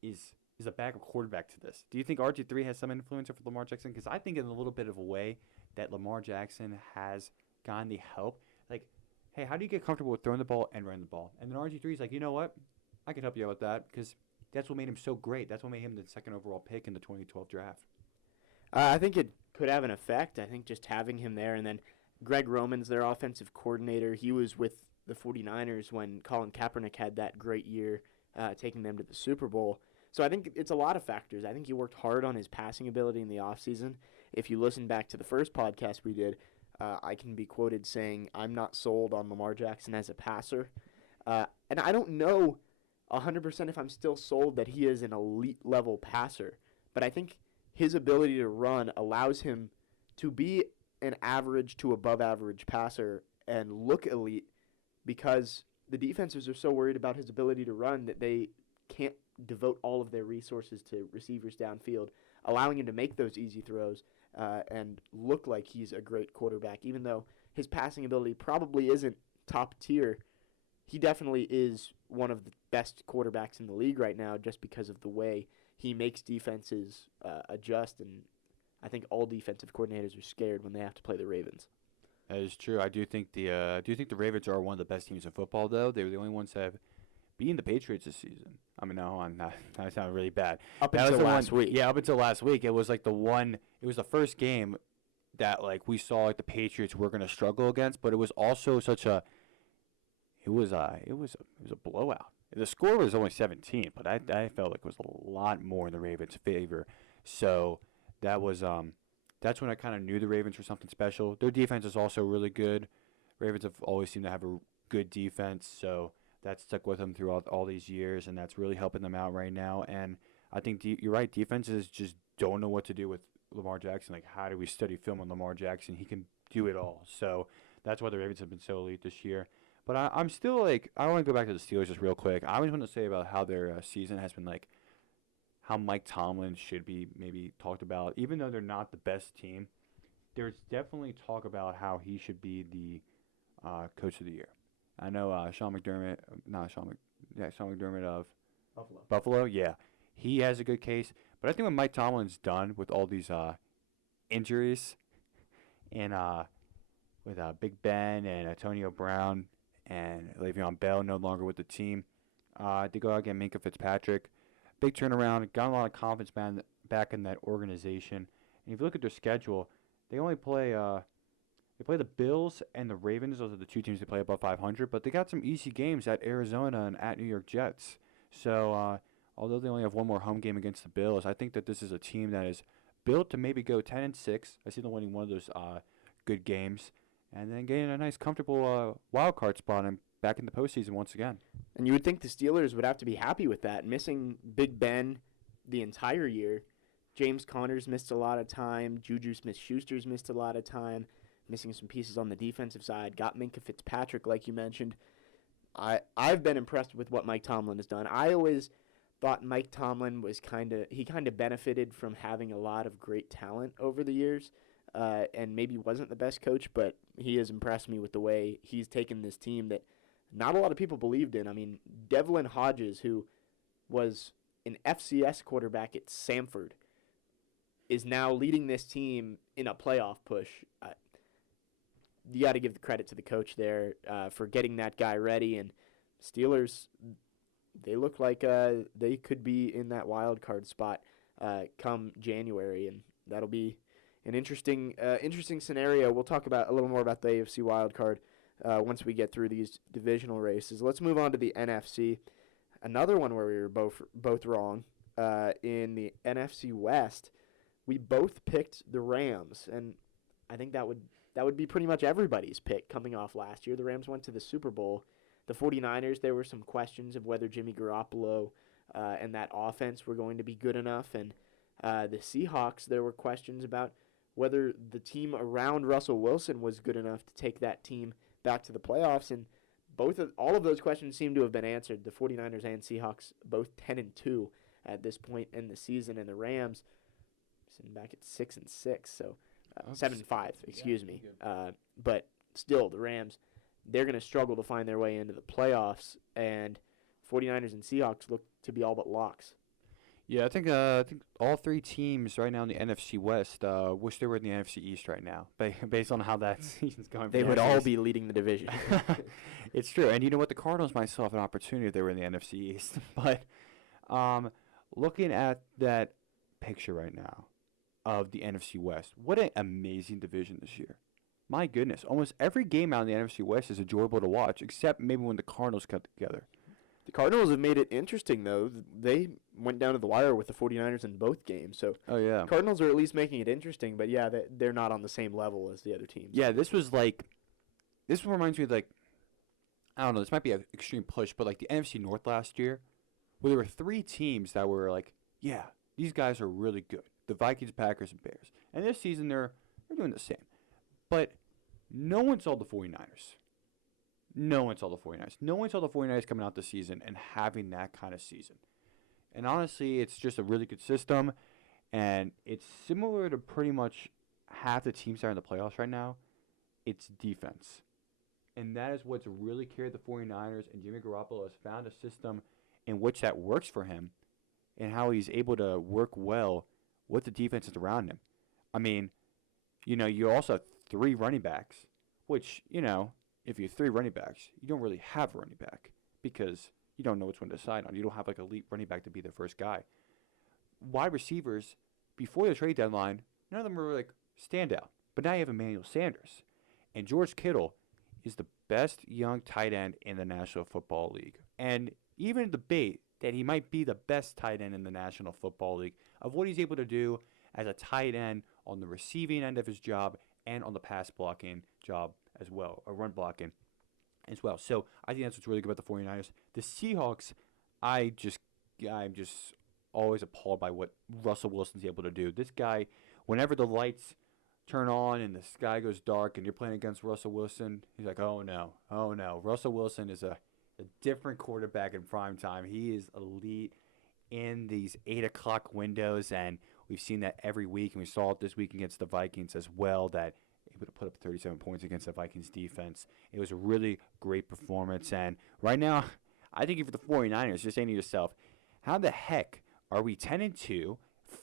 is is a backup quarterback to this. Do you think RG3 has some influence over Lamar Jackson? Because I think in a little bit of a way that Lamar Jackson has gotten the help. Like, hey, how do you get comfortable with throwing the ball and running the ball? And then RG3 is like, you know what? I can help you out with that because that's what made him so great. That's what made him the second overall pick in the 2012 draft. I think it could have an effect. I think just having him there, and then Greg Roman's their offensive coordinator. He was with the 49ers when Colin Kaepernick had that great year, taking them to the Super Bowl. So I think it's a lot of factors. I think he worked hard on his passing ability in the offseason. If you listen back to the first podcast we did, I can be quoted saying, I'm not sold on Lamar Jackson as a passer. And I don't know 100% if I'm still sold that he is an elite-level passer. But I think his ability to run allows him to be an average to above-average passer and look elite because the defenses are so worried about his ability to run that they can't devote all of their resources to receivers downfield, allowing him to make those easy throws and look like he's a great quarterback. Even though his passing ability probably isn't top tier, he definitely is one of the best quarterbacks in the league right now just because of the way he makes defenses adjust. And I think all defensive coordinators are scared when they have to play the Ravens. That is true. I do think the Ravens are one of the best teams in football, though. They were the only ones that have beaten the Patriots this season. I mean, no, I'm not. That sounded really bad. Up until last week. Yeah, up until last week, it was like the one. It was the first game that like we saw like the Patriots were going to struggle against, but it was also such a. It was a blowout. The score was only 17, but I felt like it was a lot more in the Ravens' favor. So that was that's when I kind of knew the Ravens were something special. Their defense is also really good. Ravens have always seemed to have a good defense, so that stuck with them throughout all these years, and that's really helping them out right now. And I think you're right. Defenses just don't know what to do with Lamar Jackson. Like, how do we study film on Lamar Jackson? He can do it all. So that's why the Ravens have been so elite this year. But I'm still like, I want to go back to the Steelers just real quick. I always want to say about how their season has been like, how Mike Tomlin should be maybe talked about. Even though they're not the best team, there's definitely talk about how he should be the coach of the year. I know Sean McDermott of Buffalo. Yeah, he has a good case. But I think what Mike Tomlin's done with all these injuries and with Big Ben and Antonio Brown and Le'Veon Bell no longer with the team, they go out and get Minkah Fitzpatrick. Big turnaround, got a lot of confidence back in that organization. And if you look at their schedule, they only play they play the Bills and the Ravens. Those are the two teams they play above 500. But they got some easy games at Arizona and at New York Jets. So although they only have one more home game against the Bills, I think that this is a team that is built to maybe go 10-6. I see them winning one of those good games and then getting a nice, comfortable wild card spot and back in the postseason once again. And you would think the Steelers would have to be happy with that. Missing Big Ben the entire year, James Conner's missed a lot of time, Juju Smith-Schuster's missed a lot of time, missing some pieces on the defensive side, got Minkah Fitzpatrick like you mentioned. I've been impressed with what Mike Tomlin has done. I always thought Mike Tomlin was kind of benefited from having a lot of great talent over the years, and maybe wasn't the best coach, but he has impressed me with the way he's taken this team that not a lot of people believed in. I mean, Devlin Hodges, who was an FCS quarterback at Samford, is now leading this team in a playoff push. You got to give the credit to the coach there for getting that guy ready. And Steelers, they look like they could be in that wild card spot come January, and that'll be an interesting scenario. We'll talk about a little more about the AFC wild card once we get through these divisional races. Let's move on to the NFC. Another one where we were both wrong. In the NFC West, we both picked the Rams, and I think that would be pretty much everybody's pick coming off last year. The Rams went to the Super Bowl. The 49ers, there were some questions of whether Jimmy Garoppolo and that offense were going to be good enough, and the Seahawks, there were questions about whether the team around Russell Wilson was good enough to take that team back to the playoffs, and all of those questions seem to have been answered. The 49ers and Seahawks both 10-2 at this point in the season, and the Rams sitting back at 6-6, so 7-5, excuse me. But still, the Rams, they're going to struggle to find their way into the playoffs, and 49ers and Seahawks look to be all but locks. Yeah, I think all three teams right now in the NFC West wish they were in the NFC East right now, based on how that season's going. They for would the NFC all East. be leading the division. It's true, and you know what? The Cardinals might still have an opportunity if they were in the NFC East. But looking at that picture right now of the NFC West, what an amazing division this year! My goodness, almost every game out in the NFC West is enjoyable to watch, except maybe when the Cardinals come together. The Cardinals have made it interesting, though. They went down to the wire with the 49ers in both games. So Oh yeah, Cardinals are at least making it interesting, but yeah, they're not on the same level as the other teams. yeah. This reminds me of like, I don't know. This might be an extreme push, but like the NFC North last year, where there were three teams that were like, yeah, these guys are really good. The Vikings, Packers, and Bears. And this season they're doing the same. But no one saw the 49ers. No one saw the 49ers. No one saw the 49ers coming out this season and having that kind of season. And honestly, it's just a really good system. And it's similar to pretty much half the teams that are in the playoffs right now. It's defense. And that is what's really carried the 49ers. And Jimmy Garoppolo has found a system in which that works for him and how he's able to work well with the defenses around him. I mean, you also have three running backs, which, if you have three running backs, you don't really have a running back because you don't know which one to decide on. You don't have like an elite running back to be the first guy. Wide receivers, before the trade deadline, none of them were like standout. But now you have Emmanuel Sanders. And George Kittle is the best young tight end in the National Football League. And even debate that he might be the best tight end in the National Football League of what he's able to do as a tight end on the receiving end of his job and on the pass blocking job as well, or run blocking as well. So I think that's what's really good about the 49ers. The Seahawks, I'm just always appalled by what Russell Wilson's able to do. This guy, whenever the lights turn on and the sky goes dark and you're playing against Russell Wilson, he's like, oh no. Russell Wilson is a different quarterback in prime time. He is elite in these 8 o'clock windows, and we've seen that every week, and we saw it this week against the Vikings as well, that able to put up 37 points against the Vikings defense. It was a really great performance, and right now, I think for the 49ers, just saying to yourself, how the heck are we 10-2,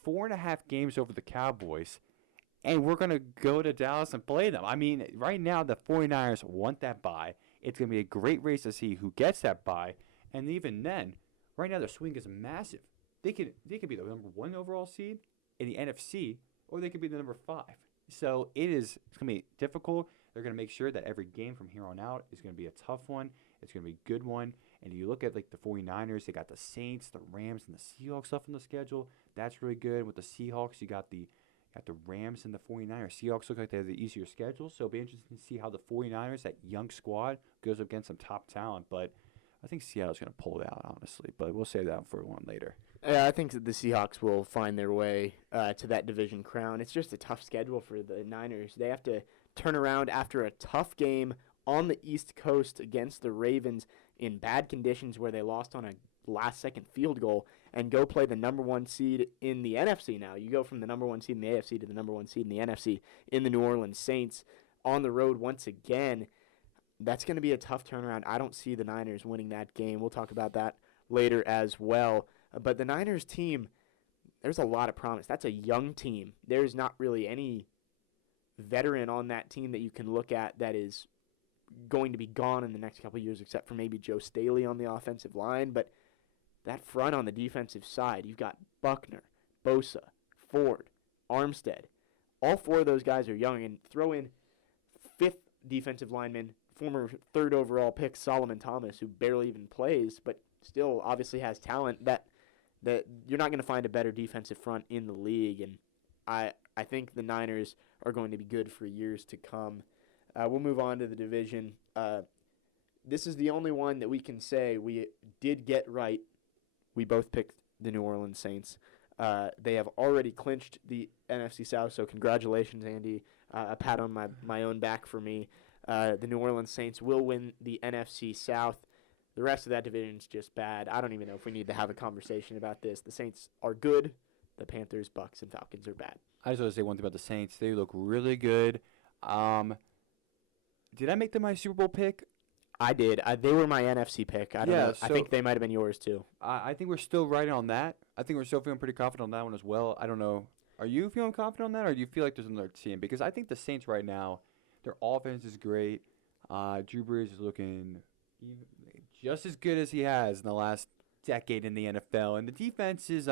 4.5 games over the Cowboys, and we're going to go to Dallas and play them? I mean, right now, the 49ers want that bye. It's going to be a great race to see who gets that bye, and even then, right now, their swing is massive. They could be the number 1 overall seed in the NFC, or they could be the number 5. So it's going to be difficult. They're going to make sure that every game from here on out is going to be a tough one. It's going to be a good one. And you look at like the 49ers, they got the Saints, the Rams, and the Seahawks up on the schedule. That's really good. With the Seahawks, you got the Rams and the 49ers. Seahawks look like they have the easier schedule, so it'll be interesting to see how the 49ers, that young squad, goes up against some top talent. But I think Seattle's going to pull it out, honestly. But we'll save that for one later. Yeah, I think that the Seahawks will find their way to that division crown. It's just a tough schedule for the Niners. They have to turn around after a tough game on the East Coast against the Ravens in bad conditions where they lost on a last-second field goal and go play the number 1 seed in the NFC now. You go from the number 1 seed in the AFC to the number 1 seed in the NFC in the New Orleans Saints on the road once again. That's going to be a tough turnaround. I don't see the Niners winning that game. We'll talk about that later as well. But the Niners team, there's a lot of promise. That's a young team. There's not really any veteran on that team that you can look at that is going to be gone in the next couple of years, except for maybe Joe Staley on the offensive line. But that front on the defensive side, you've got Buckner, Bosa, Ford, Armstead. All 4 of those guys are young. And throw in 5th defensive lineman, former 3rd overall pick Solomon Thomas, who barely even plays, but still obviously has talent, that you're not going to find a better defensive front in the league. And I think the Niners are going to be good for years to come. We'll move on to the division. This is the only one that we can say we did get right. We both picked the New Orleans Saints. They have already clinched the NFC South, so congratulations, Andy. A pat on my own back for me. The New Orleans Saints will win the NFC South. The rest of that division is just bad. I don't even know if we need to have a conversation about this. The Saints are good. The Panthers, Bucks, and Falcons are bad. I just want to say one thing about the Saints. They look really good. Did I make them my Super Bowl pick? I did. They were my NFC pick. I don't know. I so think they might have been yours too. I think we're still right on that. I think we're still feeling pretty confident on that one as well. I don't know. Are you feeling confident on that, or do you feel like there's another team? Because I think the Saints right now, their offense is great. Drew Brees is looking just as good as he has in the last decade in the NFL, and the defense is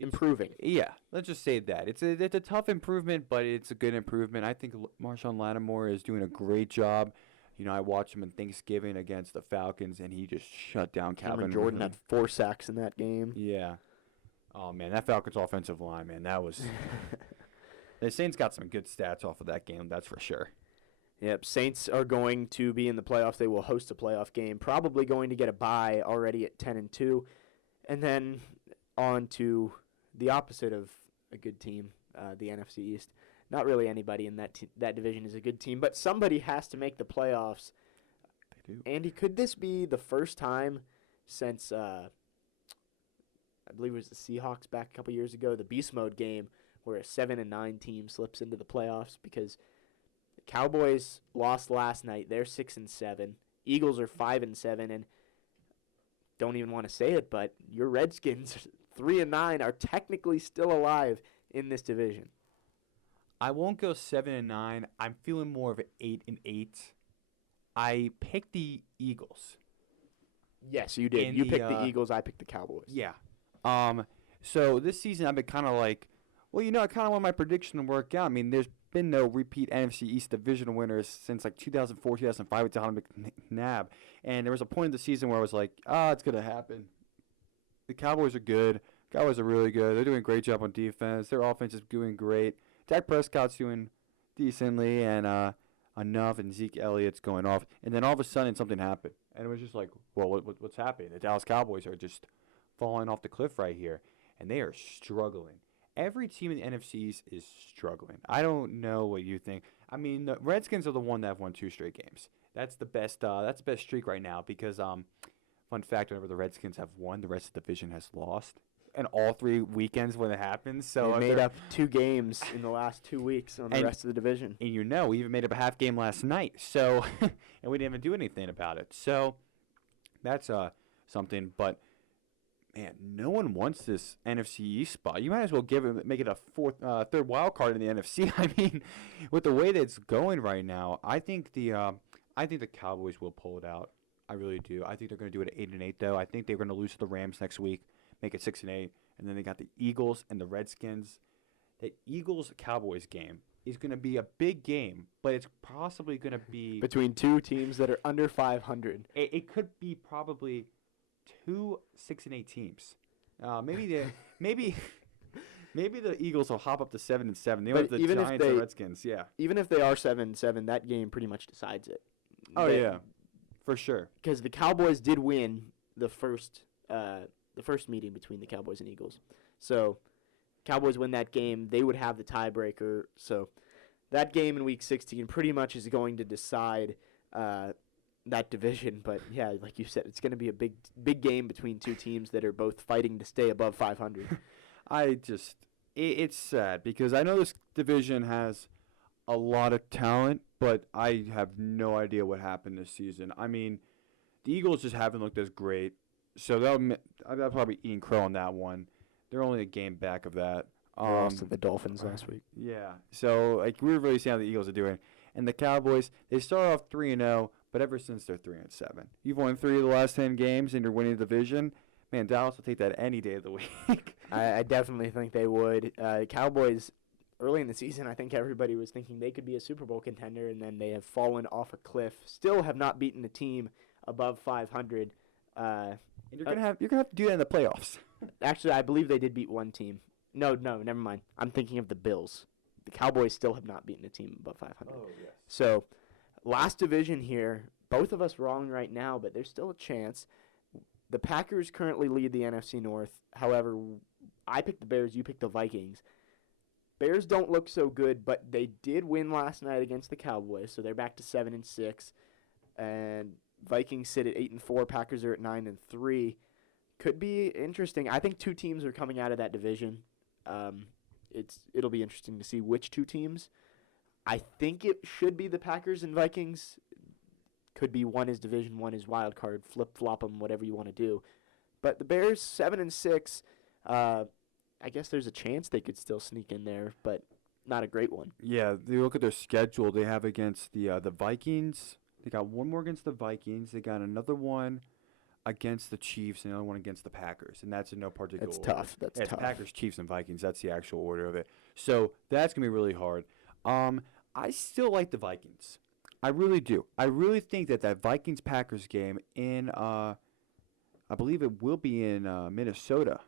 Improving. yeah, let's just say that. It's a tough improvement, but it's a good improvement. I think Marshawn Lattimore is doing a great job. You know, I watched him in Thanksgiving against the Falcons, and he just shut down Calvin Jordan Ridley. had 4 sacks in that game. Yeah. Oh, man, that Falcons offensive line, man, that was – the Saints got some good stats off of that game, that's for sure. Yep, Saints are going to be in the playoffs. They will host a playoff game, probably going to get a bye already at 10-2, and then on to the opposite of a good team, the NFC East. Not really anybody in that division is a good team, but somebody has to make the playoffs. They do. Andy, could this be the first time since I believe it was the Seahawks back a couple years ago, the Beast Mode game, where a 7-9 team slips into the playoffs? Because the Cowboys lost last night; they're 6-7. Eagles are 5-7, and don't even want to say it, but your Redskins, 3-9, are technically still alive in this division. I won't go 7-9. I'm feeling more of an 8-8. I picked the Eagles. Yes, you did. You picked the Eagles. I picked the Cowboys. Yeah. So this season I've been kind of like, well, I kind of want my prediction to work out. I mean, there's been no repeat NFC East division winners since like 2004, 2005 with Donovan McNabb. And there was a point in the season where I was like, it's going to happen. The Cowboys are good. Cowboys are really good. They're doing a great job on defense. Their offense is doing great. Dak Prescott's doing decently and enough, and Zeke Elliott's going off. And then all of a sudden something happened. And it was just like, well, what's happening? The Dallas Cowboys are just falling off the cliff right here, and they are struggling. Every team in the NFC East is struggling. I don't know what you think. I mean, the Redskins are the one that have won 2 straight games. That's the best. That's the best streak right now because, fun fact, whenever the Redskins have won, the rest of the division has lost. And all 3 weekends when it happens. So they made up 2 games in the last 2 weeks on the rest of the division. And we even made up a half game last night. So, and we didn't even do anything about it. So, that's something. But, man, no one wants this NFC East spot. You might as well make it a third wild card in the NFC. I mean, with the way that it's going right now, I think the Cowboys will pull it out. I really do. I think they're going to do it at 8-8, though. I think they're going to lose to the Rams next week. Make it 6-8, and then they got the Eagles and the Redskins. The Eagles-Cowboys game is going to be a big game, but it's possibly going to be between 2 teams that are under 500. It could be probably 2 6-8 teams. Maybe the Eagles will hop up to 7-7. They have the Giants and Redskins. Yeah. Even if they are 7-7, that game pretty much decides it. Oh yeah, for sure. Because the Cowboys did win the first meeting between the Cowboys and Eagles. So, Cowboys win that game, they would have the tiebreaker. So, that game in Week 16 pretty much is going to decide that division. But, yeah, like you said, it's going to be a big game between 2 teams that are both fighting to stay above 500. It's sad because I know this division has a lot of talent, but I have no idea what happened this season. I mean, the Eagles just haven't looked as great. So I'll probably eating crow on that one. They're only a game back of that. Lost to the Dolphins last week. Yeah. So we're really seeing how the Eagles are doing. And the Cowboys, they start off 3-0, but ever since they're 3-7. You've won 3 of the last 10 games and you're winning the division. Man, Dallas will take that any day of the week. I definitely think they would. Cowboys, early in the season, I think everybody was thinking they could be a Super Bowl contender, and then they have fallen off a cliff. Still have not beaten a team above 500. And you're gonna have to do that in the playoffs. Actually, I believe they did beat one team. No, never mind. I'm thinking of the Bills. The Cowboys still have not beaten a team above 500. Oh yes. So, last division here. Both of us wrong right now, but there's still a chance. The Packers currently lead the NFC North. However, I picked the Bears. You picked the Vikings. Bears don't look so good, but they did win last night against the Cowboys, so they're back to 7-6. And Vikings sit at 8-4. Packers are at 9-3. Could be interesting. I think 2 teams are coming out of that division. It'll be interesting to see which 2 teams. I think it should be the Packers and Vikings. Could be one is division, one is wild card, flip-flop them, whatever you want to do. But the Bears, 7-6, I guess there's a chance they could still sneak in there, but not a great one. Yeah, they look at their schedule. They have against the Vikings. They got one more against the Vikings. They got another one against the Chiefs and another one against the Packers. And that's in no particular That's order. tough. That's It's tough. Packers, Chiefs, and Vikings. That's the actual order of it. So that's going to be really hard. I still like the Vikings. I really do. I really think that Vikings-Packers game in, I believe it will be in Minnesota.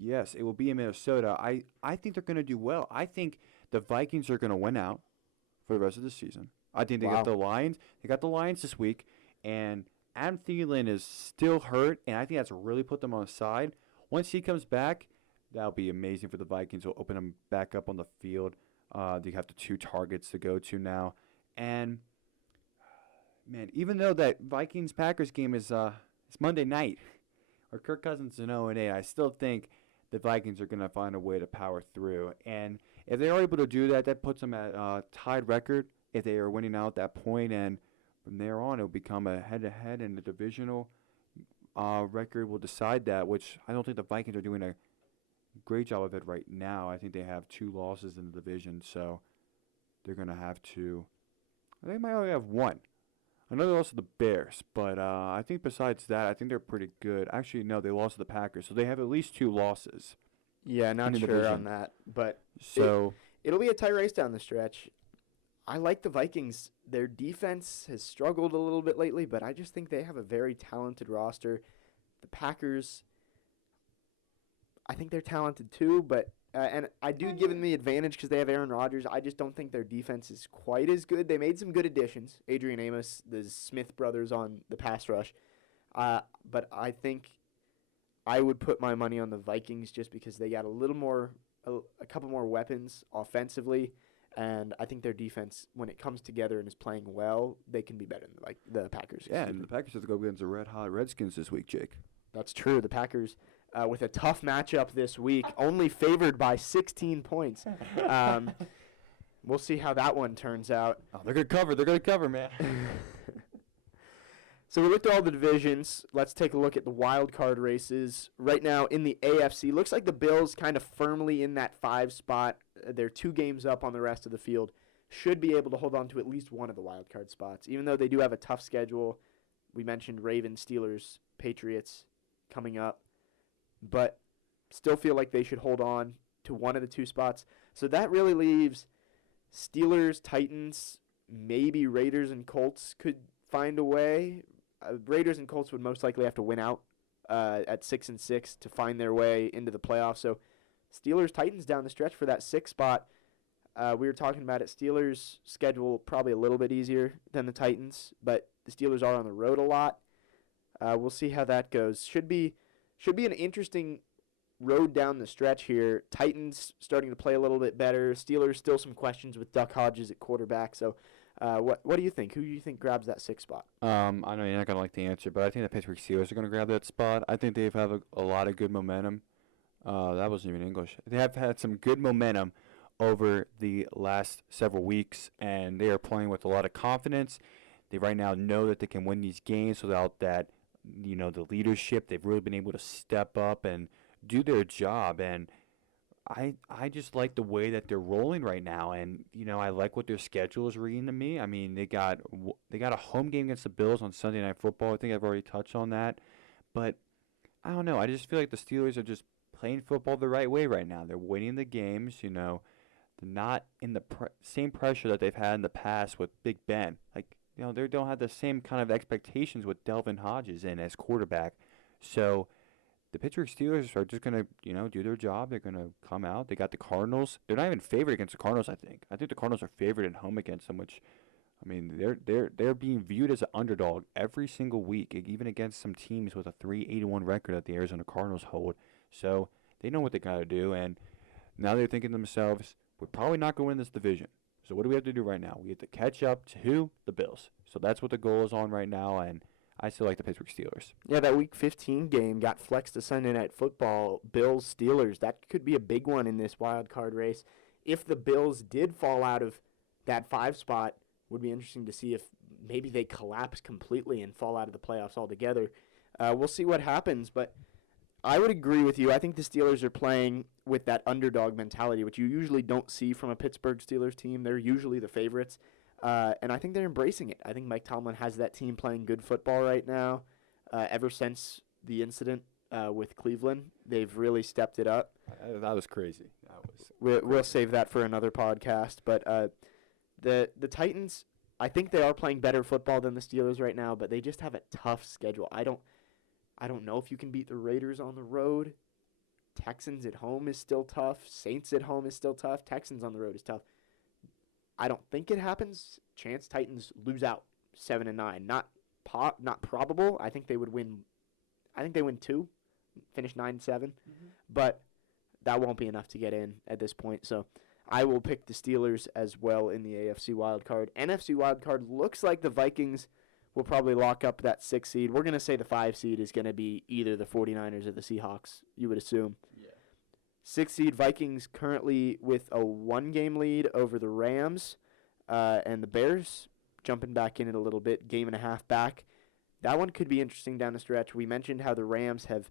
Yes, it will be in Minnesota. I think they're going to do well. I think the Vikings are going to win out for the rest of the season. I think they got the Lions. They got the Lions this week, and Adam Thielen is still hurt, and I think that's really put them on the side. Once he comes back, that'll be amazing for the Vikings. It'll open them back up on the field. They have the 2 targets to go to now. And, man, even though that Vikings-Packers game is it's Monday night, or Kirk Cousins is 0-8, I still think the Vikings are going to find a way to power through. And if they are able to do that, that puts them at tied record if they are winning out at that point. And from there on, it'll become a head-to-head, and the divisional record will decide that, which I don't think the Vikings are doing a great job of it right now. I think they have 2 losses in the division, so they're going to have to – they might only have 1. I know they lost to the Bears, but I think besides that, I think they're pretty good. Actually, no, they lost to the Packers, so they have at least 2 losses. Yeah, not in the sure division. on that, but So it'll be a tight race down the stretch. I like the Vikings. Their defense has struggled a little bit lately, but I just think they have a very talented roster. The Packers, I think they're talented too, but and I do give them the advantage because they have Aaron Rodgers. I just don't think their defense is quite as good. They made some good additions. Adrian Amos, the Smith brothers on the pass rush. But I think I would put my money on the Vikings just because they got a couple more weapons offensively. And I think their defense, when it comes together and is playing well, they can be better than the Packers. yeah, and the Packers have to go against the red-hot Redskins this week, Jake. That's true. The Packers, with a tough matchup this week, only favored by 16 points. We'll see how that one turns out. Oh, they're going to cover. They're going to cover, man. So we looked at all the divisions. Let's take a look at the wild card races. Right now in the AFC, looks like the Bills kind of firmly in that 5 spot. They're 2 games up on the rest of the field. Should be able to hold on to at least one of the wild card spots, even though they do have a tough schedule. We mentioned Ravens, Steelers, Patriots coming up, but still feel like they should hold on to one of the 2 spots. So that really leaves Steelers, Titans, maybe Raiders and Colts could find a way. Raiders and Colts would most likely have to win out at 6-6 to find their way into the playoffs. So Steelers, Titans down the stretch for that 6th spot. We were talking about it. Steelers' schedule probably a little bit easier than the Titans, but the Steelers are on the road a lot. We'll see how that goes. Should be an interesting road down the stretch here. Titans starting to play a little bit better. Steelers still some questions with Duck Hodges at quarterback. So what do you think? Who do you think grabs that 6th spot? I know you're not going to like the answer, but I think the Pittsburgh Steelers are going to grab that spot. I think they have a lot of good momentum. That wasn't even English. They have had some good momentum over the last several weeks, and they are playing with a lot of confidence. They right now know that they can win these games without that, the leadership. They've really been able to step up and do their job, and I just like the way that they're rolling right now, and I like what their schedule is reading to me. I mean, they got a home game against the Bills on Sunday Night Football. I think I've already touched on that, but I don't know. I just feel like the Steelers are just playing football the right way right now. They're winning the games. They're not in the same pressure that they've had in the past with Big Ben. They don't have the same kind of expectations with Delvin Hodges in as quarterback. So the Pittsburgh Steelers are just going to, do their job. They're going to come out. They got the Cardinals. They're not even favored against the Cardinals, I think. I think the Cardinals are favored at home against them, which, I mean, they're being viewed as an underdog every single week, even against some teams with a 3-81 record that the Arizona Cardinals hold. So they know what they got to do, and now they're thinking to themselves, we're probably not going to win this division. So what do we have to do right now? We have to catch up to who? The Bills. So that's what the goal is on right now, and I still like the Pittsburgh Steelers. Yeah, that Week 15 game got flexed to Sunday Night Football. Bills, Steelers, that could be a big one in this wild card race. If the Bills did fall out of that 5 spot, would be interesting to see if maybe they collapse completely and fall out of the playoffs altogether. We'll see what happens, but I would agree with you. I think the Steelers are playing with that underdog mentality, which you usually don't see from a Pittsburgh Steelers team. They're usually the favorites, and I think they're embracing it. I think Mike Tomlin has that team playing good football right now. Ever since the incident with Cleveland, they've really stepped it up. That was crazy. We'll save that for another podcast. But the Titans, I think they are playing better football than the Steelers right now, but they just have a tough schedule. I don't know if you can beat the Raiders on the road. Texans at home is still tough. Saints at home is still tough. Texans on the road is tough. I don't think it happens. Chance Titans lose out 7-9. Not probable. I think they would win. I think they win 2, finish 9-7, but that won't be enough to get in at this point. So I will pick the Steelers as well in the AFC wildcard. NFC wildcard looks like the Vikings will probably lock up that 6 seed. We're going to say the 5 seed is going to be either the 49ers or the Seahawks, you would assume. Yeah. 6 seed Vikings currently with a 1-game lead over the Rams, and the Bears jumping back in it a little bit, game and a half back. That one could be interesting down the stretch. We mentioned how the Rams have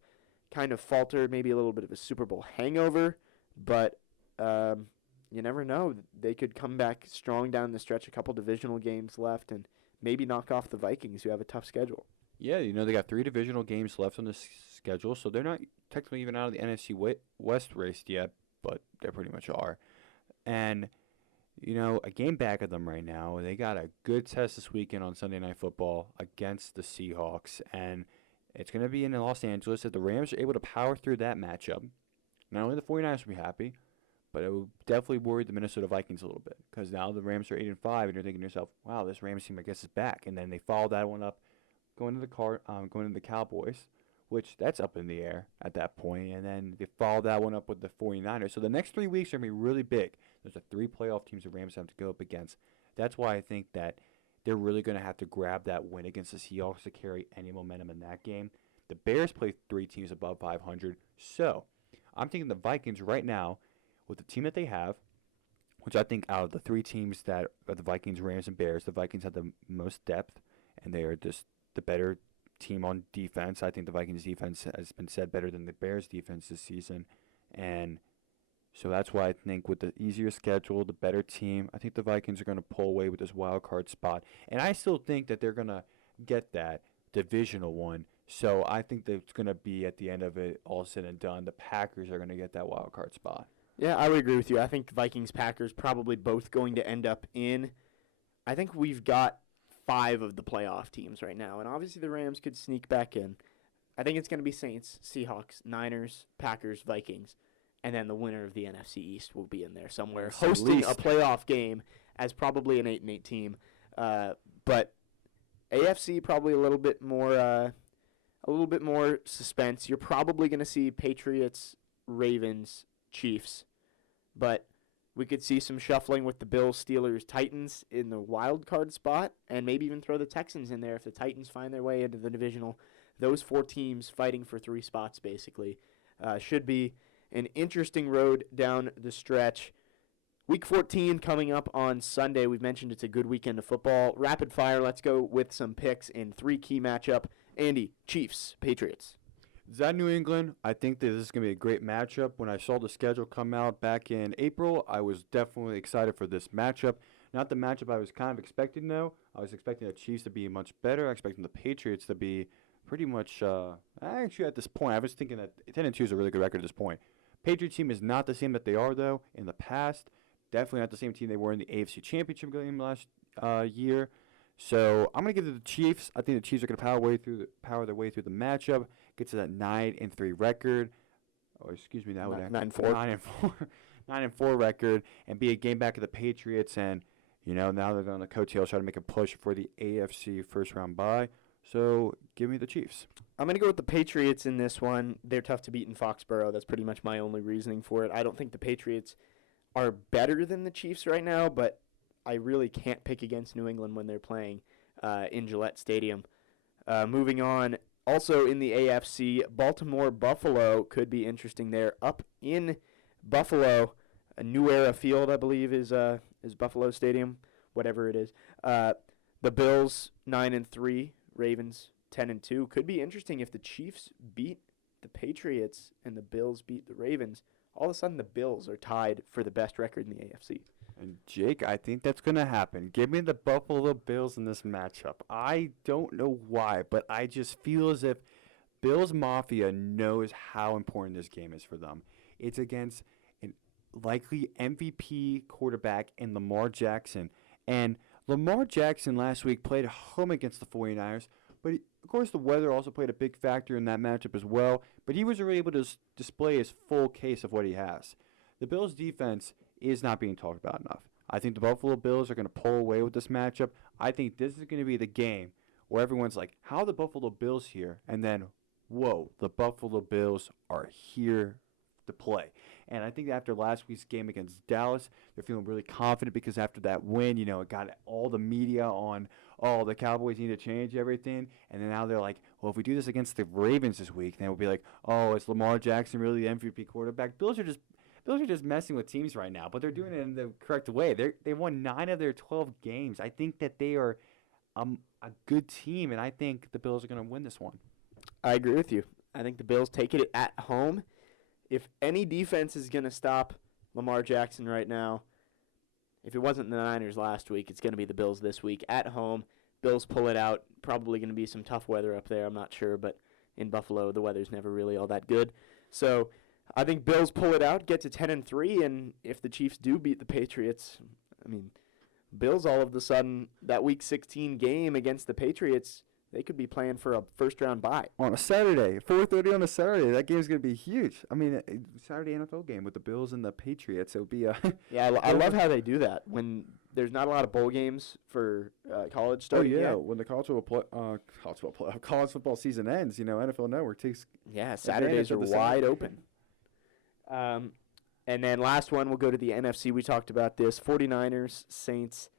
kind of faltered, maybe a little bit of a Super Bowl hangover, but you never know. They could come back strong down the stretch, a couple divisional games left, and maybe knock off the Vikings, who have a tough schedule. Yeah, they got 3 divisional games left on the schedule, so they're not technically even out of the NFC West race yet, but they pretty much are. And, a game back of them right now. They got a good test this weekend on Sunday Night Football against the Seahawks, and it's going to be in Los Angeles. If the Rams are able to power through that matchup, not only the 49ers will be happy, but it will definitely worry the Minnesota Vikings a little bit, because now the Rams are 8-5, and you're thinking to yourself, wow, this Rams team, I guess, is back. And then they followed that one up going to the Cowboys, which that's up in the air at that point. And then they followed that one up with the 49ers. So the next 3 weeks are going to be really big. There's 3 playoff teams the Rams have to go up against. That's why I think that they're really going to have to grab that win against the Seahawks to carry any momentum in that game. The Bears play 3 teams above 500. So I'm thinking the Vikings right now, with the team that they have, which I think out of the 3 teams that are the Vikings, Rams, and Bears, the Vikings have the most depth, and they are just the better team on defense. I think the Vikings defense has been said better than the Bears defense this season. And so that's why I think with the easier schedule, the better team, I think the Vikings are going to pull away with this wild card spot. And I still think that they're going to get that divisional one. So I think that it's going to be at the end of it, all said and done, the Packers are going to get that wild card spot. Yeah, I would agree with you. I think Vikings, Packers probably both going to end up in. I think we've got 5 of the playoff teams right now, and obviously the Rams could sneak back in. I think it's going to be Saints, Seahawks, Niners, Packers, Vikings, and then the winner of the NFC East will be in there somewhere, hosting a playoff game as probably an 8-8 team. But AFC probably a little bit more suspense. You're probably going to see Patriots, Ravens, Chiefs, but we could see some shuffling with the Bills, Steelers, Titans in the wild card spot, and maybe even throw the Texans in there if the Titans find their way into the divisional. Those 4 teams fighting for 3 spots, basically. Should be an interesting road down the stretch. Week 14 coming up on Sunday. We've mentioned it's a good weekend of football. Rapid fire, let's go with some picks in 3 key matchup. Andy, Chiefs, Patriots. Is that New England? I think that this is going to be a great matchup. When I saw the schedule come out back in April, I was definitely excited for this matchup. Not the matchup I was kind of expecting, though. I was expecting the Chiefs to be much better. I was expecting the Patriots to be pretty much, actually at this point, I was thinking that 10-2 is a really good record at this point. Patriots team is not the same that they are, though, in the past. Definitely not the same team they were in the AFC Championship game last year. So I'm going to give it to the Chiefs. I think the Chiefs are going to power their way through the matchup, get to that 9-3 record. Oh, excuse me, that would 9-4 record, and be a game back of the Patriots. And now they're on the coattails trying to make a push for the AFC first round bye. So give me the Chiefs. I'm going to go with the Patriots in this one. They're tough to beat in Foxborough. That's pretty much my only reasoning for it. I don't think the Patriots are better than the Chiefs right now, but I really can't pick against New England when they're playing in Gillette Stadium. Moving on, also in the AFC, Baltimore-Buffalo could be interesting there. Up in Buffalo, a New Era Field, I believe, is Buffalo Stadium, whatever it is. The Bills 9-3, Ravens 10-2. Could be interesting if the Chiefs beat the Patriots and the Bills beat the Ravens. All of a sudden, the Bills are tied for the best record in the AFC. And Jake, I think that's going to happen. Give me the Buffalo Bills in this matchup. I don't know why, but I just feel as if Bills Mafia knows how important this game is for them. It's against an likely MVP quarterback in Lamar Jackson. And Lamar Jackson last week played home against the 49ers, but of course the weather also played a big factor in that matchup as well, but he was able to display his full case of what he has. The Bills' defense is not being talked about enough. I think the Buffalo Bills are going to pull away with this matchup. I think this is going to be the game where everyone's like, how are the Buffalo Bills here? And then, whoa, the Buffalo Bills are here to play. And I think after last week's game against Dallas, they're feeling really confident because after that win, it got all the media on, oh, the Cowboys need to change everything. And then now they're like, well, if we do this against the Ravens this week, then we'll be like, oh, is Lamar Jackson really the MVP quarterback? Bills are just messing with teams right now, but they're doing it in the correct way. They won 9 of their 12 games. I think that they are a good team, and I think the Bills are going to win this one. I agree with you. I think the Bills take it at home. If any defense is going to stop Lamar Jackson right now, if it wasn't the Niners last week, it's going to be the Bills this week at home. Bills pull it out. Probably going to be some tough weather up there. I'm not sure, but in Buffalo, the weather's never really all that good. So I think Bills pull it out, get to 10-3, and if the Chiefs do beat the Patriots, Bills all of a sudden, that Week 16 game against the Patriots, they could be playing for a first-round bye. On a Saturday, 4:30 on a Saturday, that game's going to be huge. Saturday NFL game with the Bills and the Patriots. It would be a Yeah, I love how they do that. When there's not a lot of bowl games for college starting yet. When the college football season ends, NFL Network takes Saturdays are wide open. And then last one, we'll go to the NFC. We talked about this. 49ers, Saints.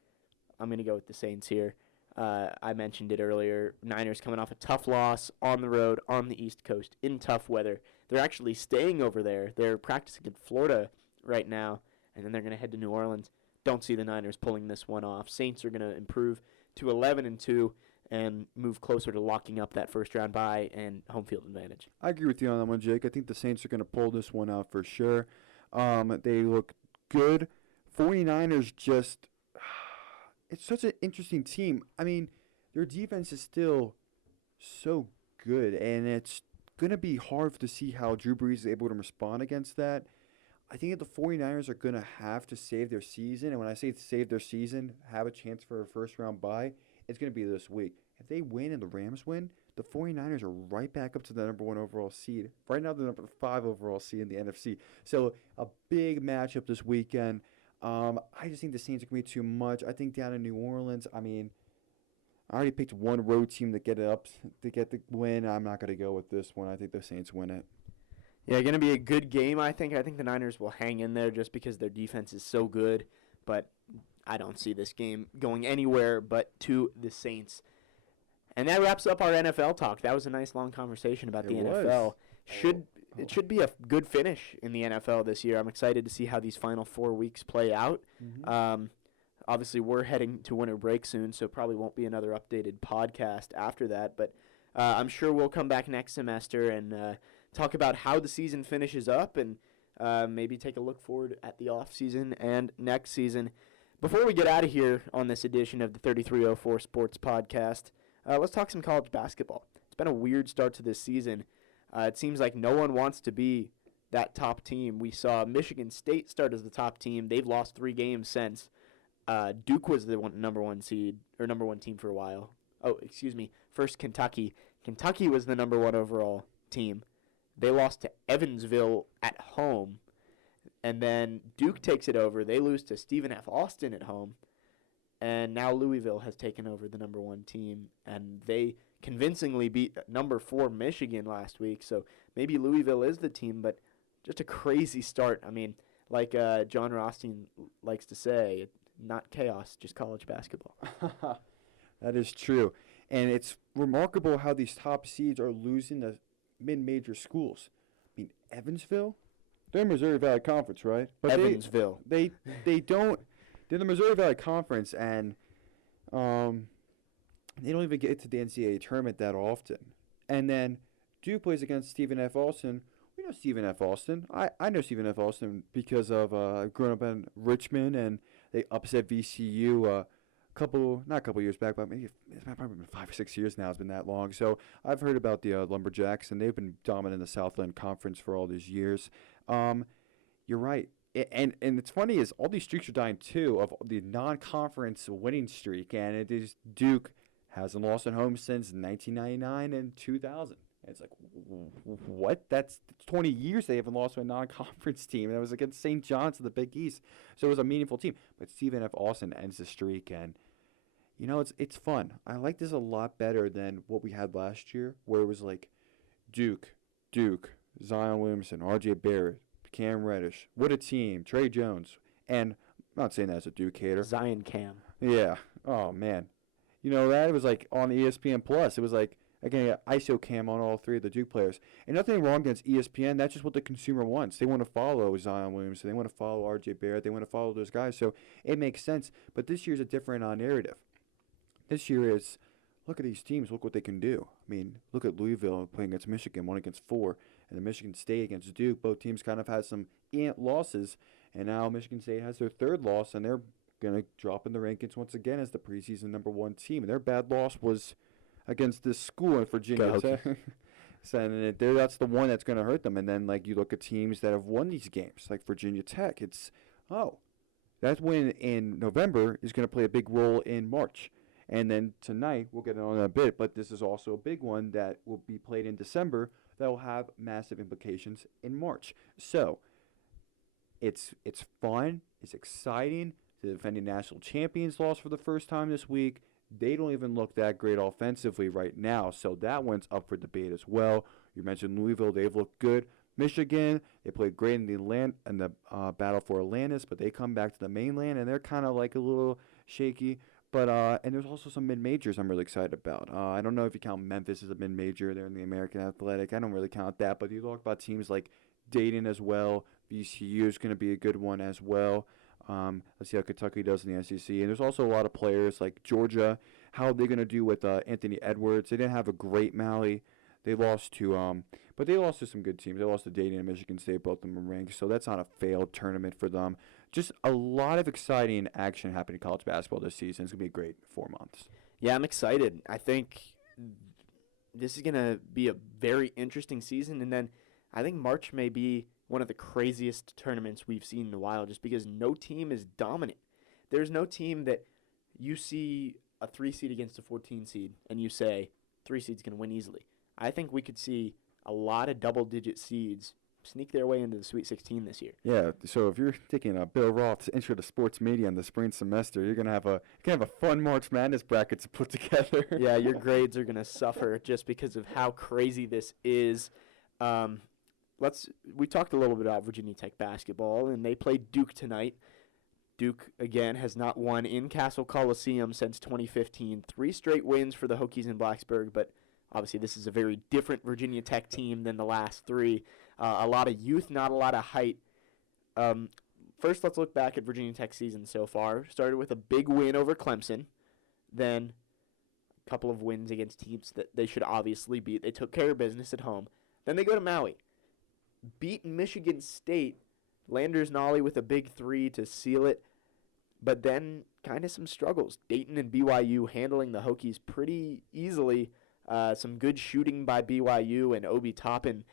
I'm going to go with the Saints here. I mentioned it earlier. Niners coming off a tough loss on the road on the East Coast in tough weather. They're actually staying over there. They're practicing in Florida right now, and then they're going to head to New Orleans. Don't see the Niners pulling this one off. Saints are going to improve to 11-2 and move closer to locking up that first-round bye and home field advantage. I agree with you on that one, Jake. I think the Saints are going to pull this one out for sure. They look good. 49ers just... It's such an interesting team. Their defense is still so good, and it's going to be hard to see how Drew Brees is able to respond against that. I think that the 49ers are going to have to save their season, and when I say save their season, have a chance for a first-round bye, it's going to be this week. If they win and the Rams win, the 49ers are right back up to the number 1 overall seed. Right now, the number 5 overall seed in the NFC. So a big matchup this weekend. I just think the Saints are going to be too much. I think down in New Orleans, I already picked one road team to get the win. I'm not going to go with this one. I think the Saints win it. Yeah, going to be a good game, I think. I think the Niners will hang in there just because their defense is so good. But I don't see this game going anywhere but to the Saints. And that wraps up our NFL talk. That was a nice long conversation about the NFL. It should be a good finish in the NFL this year. I'm excited to see how these final 4 weeks play out. Mm-hmm. Obviously, we're heading to winter break soon, so probably won't be another updated podcast after that. But I'm sure we'll come back next semester and talk about how the season finishes up and maybe take a look forward at the off season and next season. Before we get out of here on this edition of the 3304 Sports Podcast, let's talk some college basketball. It's been a weird start to this season. It seems like no one wants to be that top team. We saw Michigan State start as the top team. They've lost 3 games since. Duke was the number 1 seed, or number 1 team for a while. First Kentucky. Kentucky was the number 1 overall team. They lost to Evansville at home. And then Duke takes it over. They lose to Stephen F. Austin at home. And now Louisville has taken over the number 1 team. And they convincingly beat number 4 Michigan last week. So maybe Louisville is the team, but just a crazy start. Like John Rothstein likes to say, not chaos, just college basketball. That is true. And it's remarkable how these top seeds are losing to mid-major schools. Evansville? They're in Missouri Valley Conference, right? But Evansville. They don't. They're in the Missouri Valley Conference, and They don't even get to the NCAA tournament that often. And then Duke plays against Stephen F. Austin. We know Stephen F. Austin. I know Stephen F. Austin because of growing up in Richmond, and they upset VCU not a couple years back, but maybe it's probably been 5 or 6 years now. It's been that long. So I've heard about the Lumberjacks, and they've been dominant in the Southland Conference for all these years. You're right. And it's funny is all these streaks are dying too of the non-conference winning streak, and it is Duke hasn't lost at home since 1999 and 2000. And it's like, what? That's 20 years they haven't lost to a non-conference team, and it was against St. John's in the Big East. So it was a meaningful team. But Stephen F. Austin ends the streak, and it's fun. I like this a lot better than what we had last year, where it was like Duke, Zion Williamson, R.J. Barrett, Cam Reddish, what a team, Trey Jones, and I'm not saying that as a Duke hater. Zion Cam. Yeah. Oh man. That was like on ESPN Plus. It was like again ISO cam on all three of the Duke players. And nothing wrong against ESPN. That's just what the consumer wants. They want to follow Zion Williamson. They want to follow R.J. Barrett. They want to follow those guys. So it makes sense. But this year's a different narrative. This year is look at these teams. Look what they can do. I mean, look at Louisville playing against Michigan, 1 against 4. And then Michigan State against Duke. Both teams kind of had some losses. And now Michigan State has their 3rd loss, and they're going to drop in the rankings once again as the preseason number 1 team. And their bad loss was against this school in Virginia Tech. So that's the one that's going to hurt them. And then, you look at teams that have won these games, like Virginia Tech. That win in November is going to play a big role in March. And then tonight, we'll get on in a bit, but this is also a big one that will be played in December that will have massive implications in March. So it's fun. It's exciting. The defending national champions lost for the first time this week. They don't even look that great offensively right now, so that one's up for debate as well. You mentioned Louisville. They've looked good. Michigan, they played great in the battle for Atlantis, but they come back to the mainland, and they're kind of like a little shaky. But and there's also some mid-majors I'm really excited about. I don't know if you count Memphis as a mid-major. They're in the American Athletic. I don't really count that. But you talk about teams like Dayton as well. VCU is going to be a good one as well. Let's see how Kentucky does in the SEC. And there's also a lot of players like Georgia. How are they going to do with Anthony Edwards? They didn't have a great Malley. They lost to but they lost to some good teams. They lost to Dayton and Michigan State, both of them were ranked. So that's not a failed tournament for them. Just a lot of exciting action happening in college basketball this season. It's going to be a great 4 months. Yeah, I'm excited. I think this is going to be a very interesting season. And then I think March may be one of the craziest tournaments we've seen in a while just because no team is dominant. There's no team that you see a 3 seed against a 14 seed and you say 3 seed's going to win easily. I think we could see a lot of double-digit seeds sneak their way into the Sweet 16 this year. Yeah, so if you're taking Bill Roth's Intro to Sports Media in the spring semester, you're gonna have a fun March Madness bracket to put together. Yeah, your grades are gonna suffer just because of how crazy this is. We talked a little bit about Virginia Tech basketball, and they played Duke tonight. Duke, again, has not won in Castle Coliseum since 2015. 3 straight wins for the Hokies in Blacksburg, but obviously this is a very different Virginia Tech team than the last 3. A lot of youth, not a lot of height. First, let's look back at Virginia Tech's season so far. Started with a big win over Clemson, then a couple of wins against teams that they should obviously beat. They took care of business at home. Then they go to Maui, beat Michigan State, Landers Nolly with a big 3 to seal it, but then kind of some struggles. Dayton and BYU handling the Hokies pretty easily. Some good shooting by BYU and Obi Toppin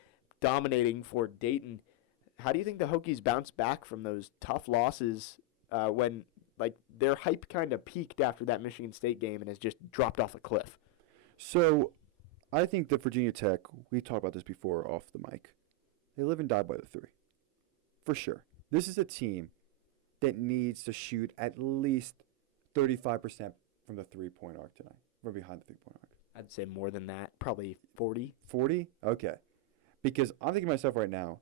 dominating for Dayton. How do you think the Hokies bounce back from those tough losses when their hype kind of peaked after that Michigan State game and has just dropped off a cliff? So I think that Virginia Tech, we talked about this before off the mic, they live and die by the 3. For sure. This is a team that needs to shoot at least 35% from the 3-point arc tonight, from behind the 3-point arc. I'd say more than that, probably 40. 40? Okay. Because I'm thinking to myself right now,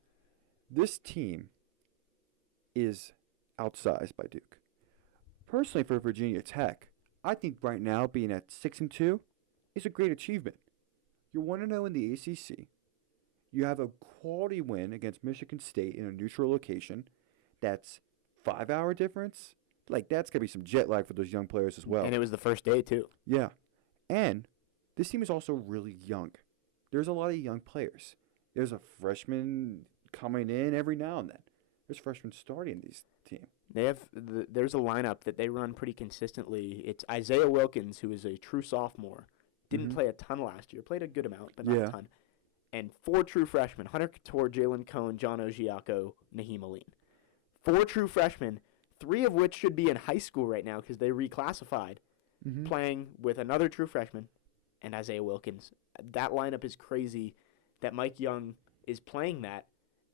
this team is outsized by Duke. Personally, for Virginia Tech, I think right now being at 6-2 is a great achievement. You're 1-0 in the ACC. You have a quality win against Michigan State in a neutral location. That's 5-hour difference. That's going to be some jet lag for those young players as well. And it was the first day, too. Yeah. And this team is also really young. There's a lot of young players. There's a freshman coming in every now and then. There's freshmen starting these team. There's a lineup that they run pretty consistently. It's Isaiah Wilkins, who is a true sophomore. Didn't play a ton last year. Played a good amount, but not a ton. And 4 true freshmen: Hunter Couture, Jalen Cohn, John Ogiaco, Naheem Aline. 4 true freshmen, 3 of which should be in high school right now because they reclassified, playing with another true freshman and Isaiah Wilkins. That lineup is crazy that Mike Young is playing that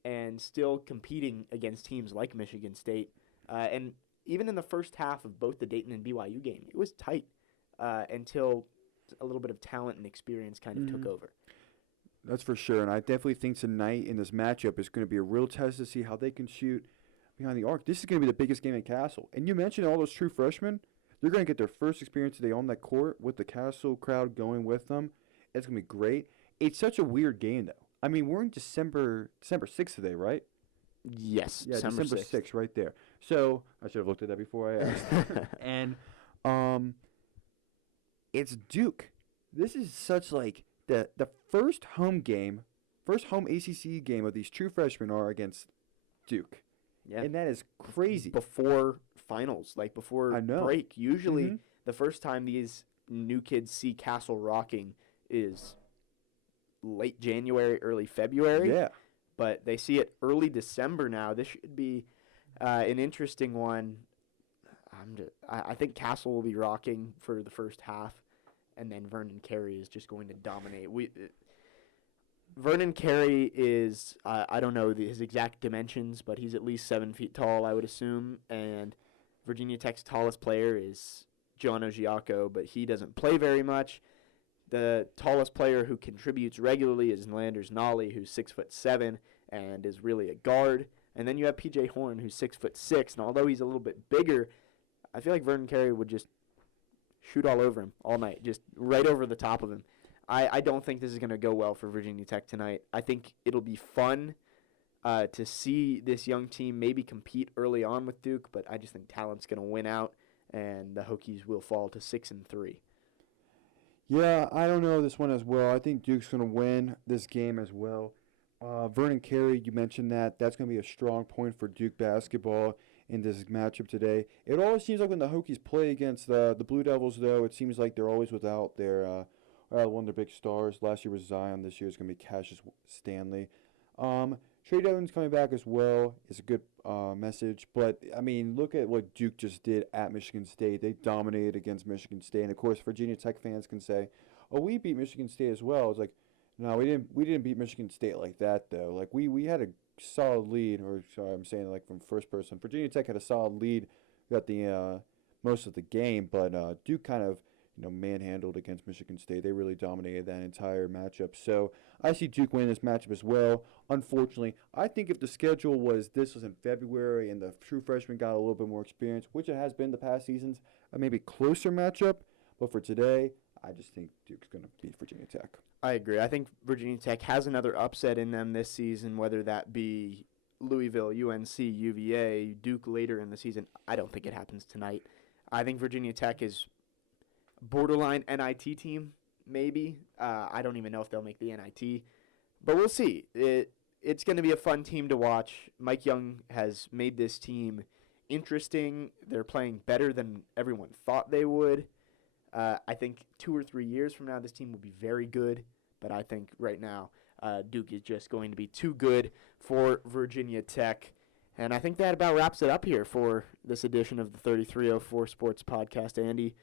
and still competing against teams like Michigan State. And even in the first half of both the Dayton and BYU game, it was tight until a little bit of talent and experience kind of took over. That's for sure. And I definitely think tonight in this matchup is going to be a real test to see how they can shoot behind the arc. This is going to be the biggest game in Castle. And you mentioned all those true freshmen. They're going to get their first experience today on that court with the Castle crowd going with them. It's going to be great. It's such a weird game, though. I mean, we're in December 6th today, right? Yes, yeah, December 6th right there. So I should have looked at that before I asked. And it's Duke. This is such like the first home ACC game of these true freshmen are against Duke. Yeah. And that is crazy. Before finals, like before break. Usually the first time these new kids see Castle rocking is late January, early February. Yeah. But they see it early December now. This should be an interesting one. I think Castle will be rocking for the first half, and then Vernon Carey is just going to dominate. Vernon Carey is, I don't know his exact dimensions, but he's at least 7 feet tall, I would assume. And Virginia Tech's tallest player is John Ogiaco, but he doesn't play very much. The tallest player who contributes regularly is Landers Nolly, who's 6'7" and is really a guard. And then you have P.J. Horn, who's 6'6", and although he's a little bit bigger, I feel like Vernon Carey would just shoot all over him all night, just right over the top of him. I don't think this is going to go well for Virginia Tech tonight. I think it'll be fun to see this young team maybe compete early on with Duke, but I just think talent's going to win out, and the Hokies will fall to 6-3. Yeah, I don't know this one as well. I think Duke's going to win this game as well. Vernon Carey, you mentioned that. That's going to be a strong point for Duke basketball in this matchup today. It always seems like when the Hokies play against the Blue Devils, though, it seems like they're always without their one of their big stars. Last year was Zion. This year is going to be Cassius Stanley. Trey Devlin's coming back as well. It's a good message. But, I mean, look at what Duke just did at Michigan State. They dominated against Michigan State. And, of course, Virginia Tech fans can say, oh, we beat Michigan State as well. It's like, no, we didn't beat Michigan State like that, though. Like, we had a solid lead. Or, sorry, I'm saying, like, from first person. Virginia Tech had a solid lead. Got the most of the game. But Duke kind of, manhandled against Michigan State. They really dominated that entire matchup. So I see Duke winning this matchup as well. Unfortunately, I think if the schedule was in February and the true freshmen got a little bit more experience, which it has been the past seasons, a maybe closer matchup. But for today, I just think Duke's going to beat Virginia Tech. I agree. I think Virginia Tech has another upset in them this season, whether that be Louisville, UNC, UVA, Duke later in the season. I don't think it happens tonight. I think Virginia Tech is borderline NIT team, maybe. I don't even know if they'll make the NIT, but we'll see. It's going to be a fun team to watch. Mike Young has made this team interesting. They're playing better than everyone thought they would. I think 2 or 3 years from now, this team will be very good, but I think right now Duke is just going to be too good for Virginia Tech. And I think that about wraps it up here for this edition of the 3304 Sports Podcast. Andy,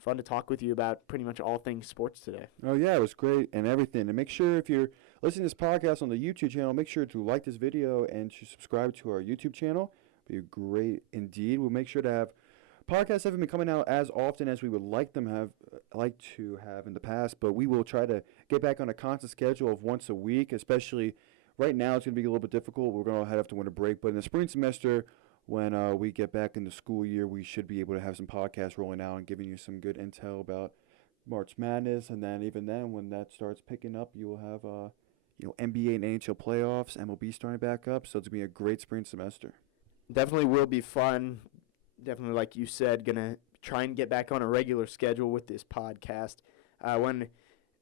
fun to talk with you about pretty much all things sports today. Oh, yeah, it was great and everything. And make sure if you're listening to this podcast on the YouTube channel, make sure to like this video and to subscribe to our YouTube channel. It'd be great indeed. We'll make sure to have podcasts haven't been coming out as often as we would like to have in the past, but we will try to get back on a constant schedule of once a week, especially right now it's going to be a little bit difficult. We're going to have to win a break, but in the spring semester, when we get back in the school year, we should be able to have some podcasts rolling out and giving you some good intel about March Madness. And then even then, when that starts picking up, you will have NBA and NHL playoffs, MLB starting back up. So it's going to be a great spring semester. Definitely will be fun. Definitely, like you said, going to try and get back on a regular schedule with this podcast. when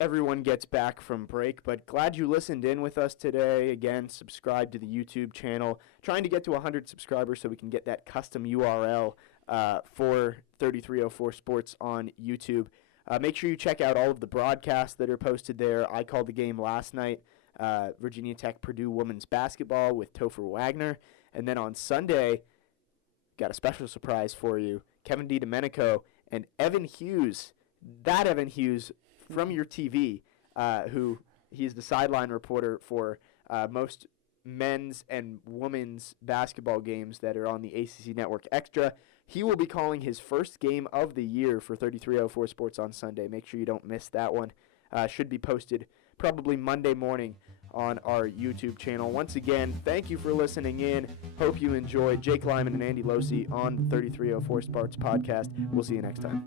everyone gets back from break. But glad you listened in with us today. Again, subscribe to the YouTube channel. Trying to get to 100 subscribers so we can get that custom URL for 3304 Sports on YouTube. Make sure you check out all of the broadcasts that are posted there. I called the game last night, Virginia Tech Purdue women's basketball with Topher Wagner. And then on Sunday, got a special surprise for you. Kevin DiDomenico and Evan Hughes, that Evan Hughes from your TV, who he's the sideline reporter for most men's and women's basketball games that are on the ACC Network Extra. He will be calling his first game of the year for 3304 Sports on Sunday. Make sure you don't miss that one. Should be posted probably Monday morning on our YouTube channel. Once again, thank you for listening in. Hope you enjoyed. Jake Lyman and Andy Loce on the 3304 Sports podcast. We'll see you next time.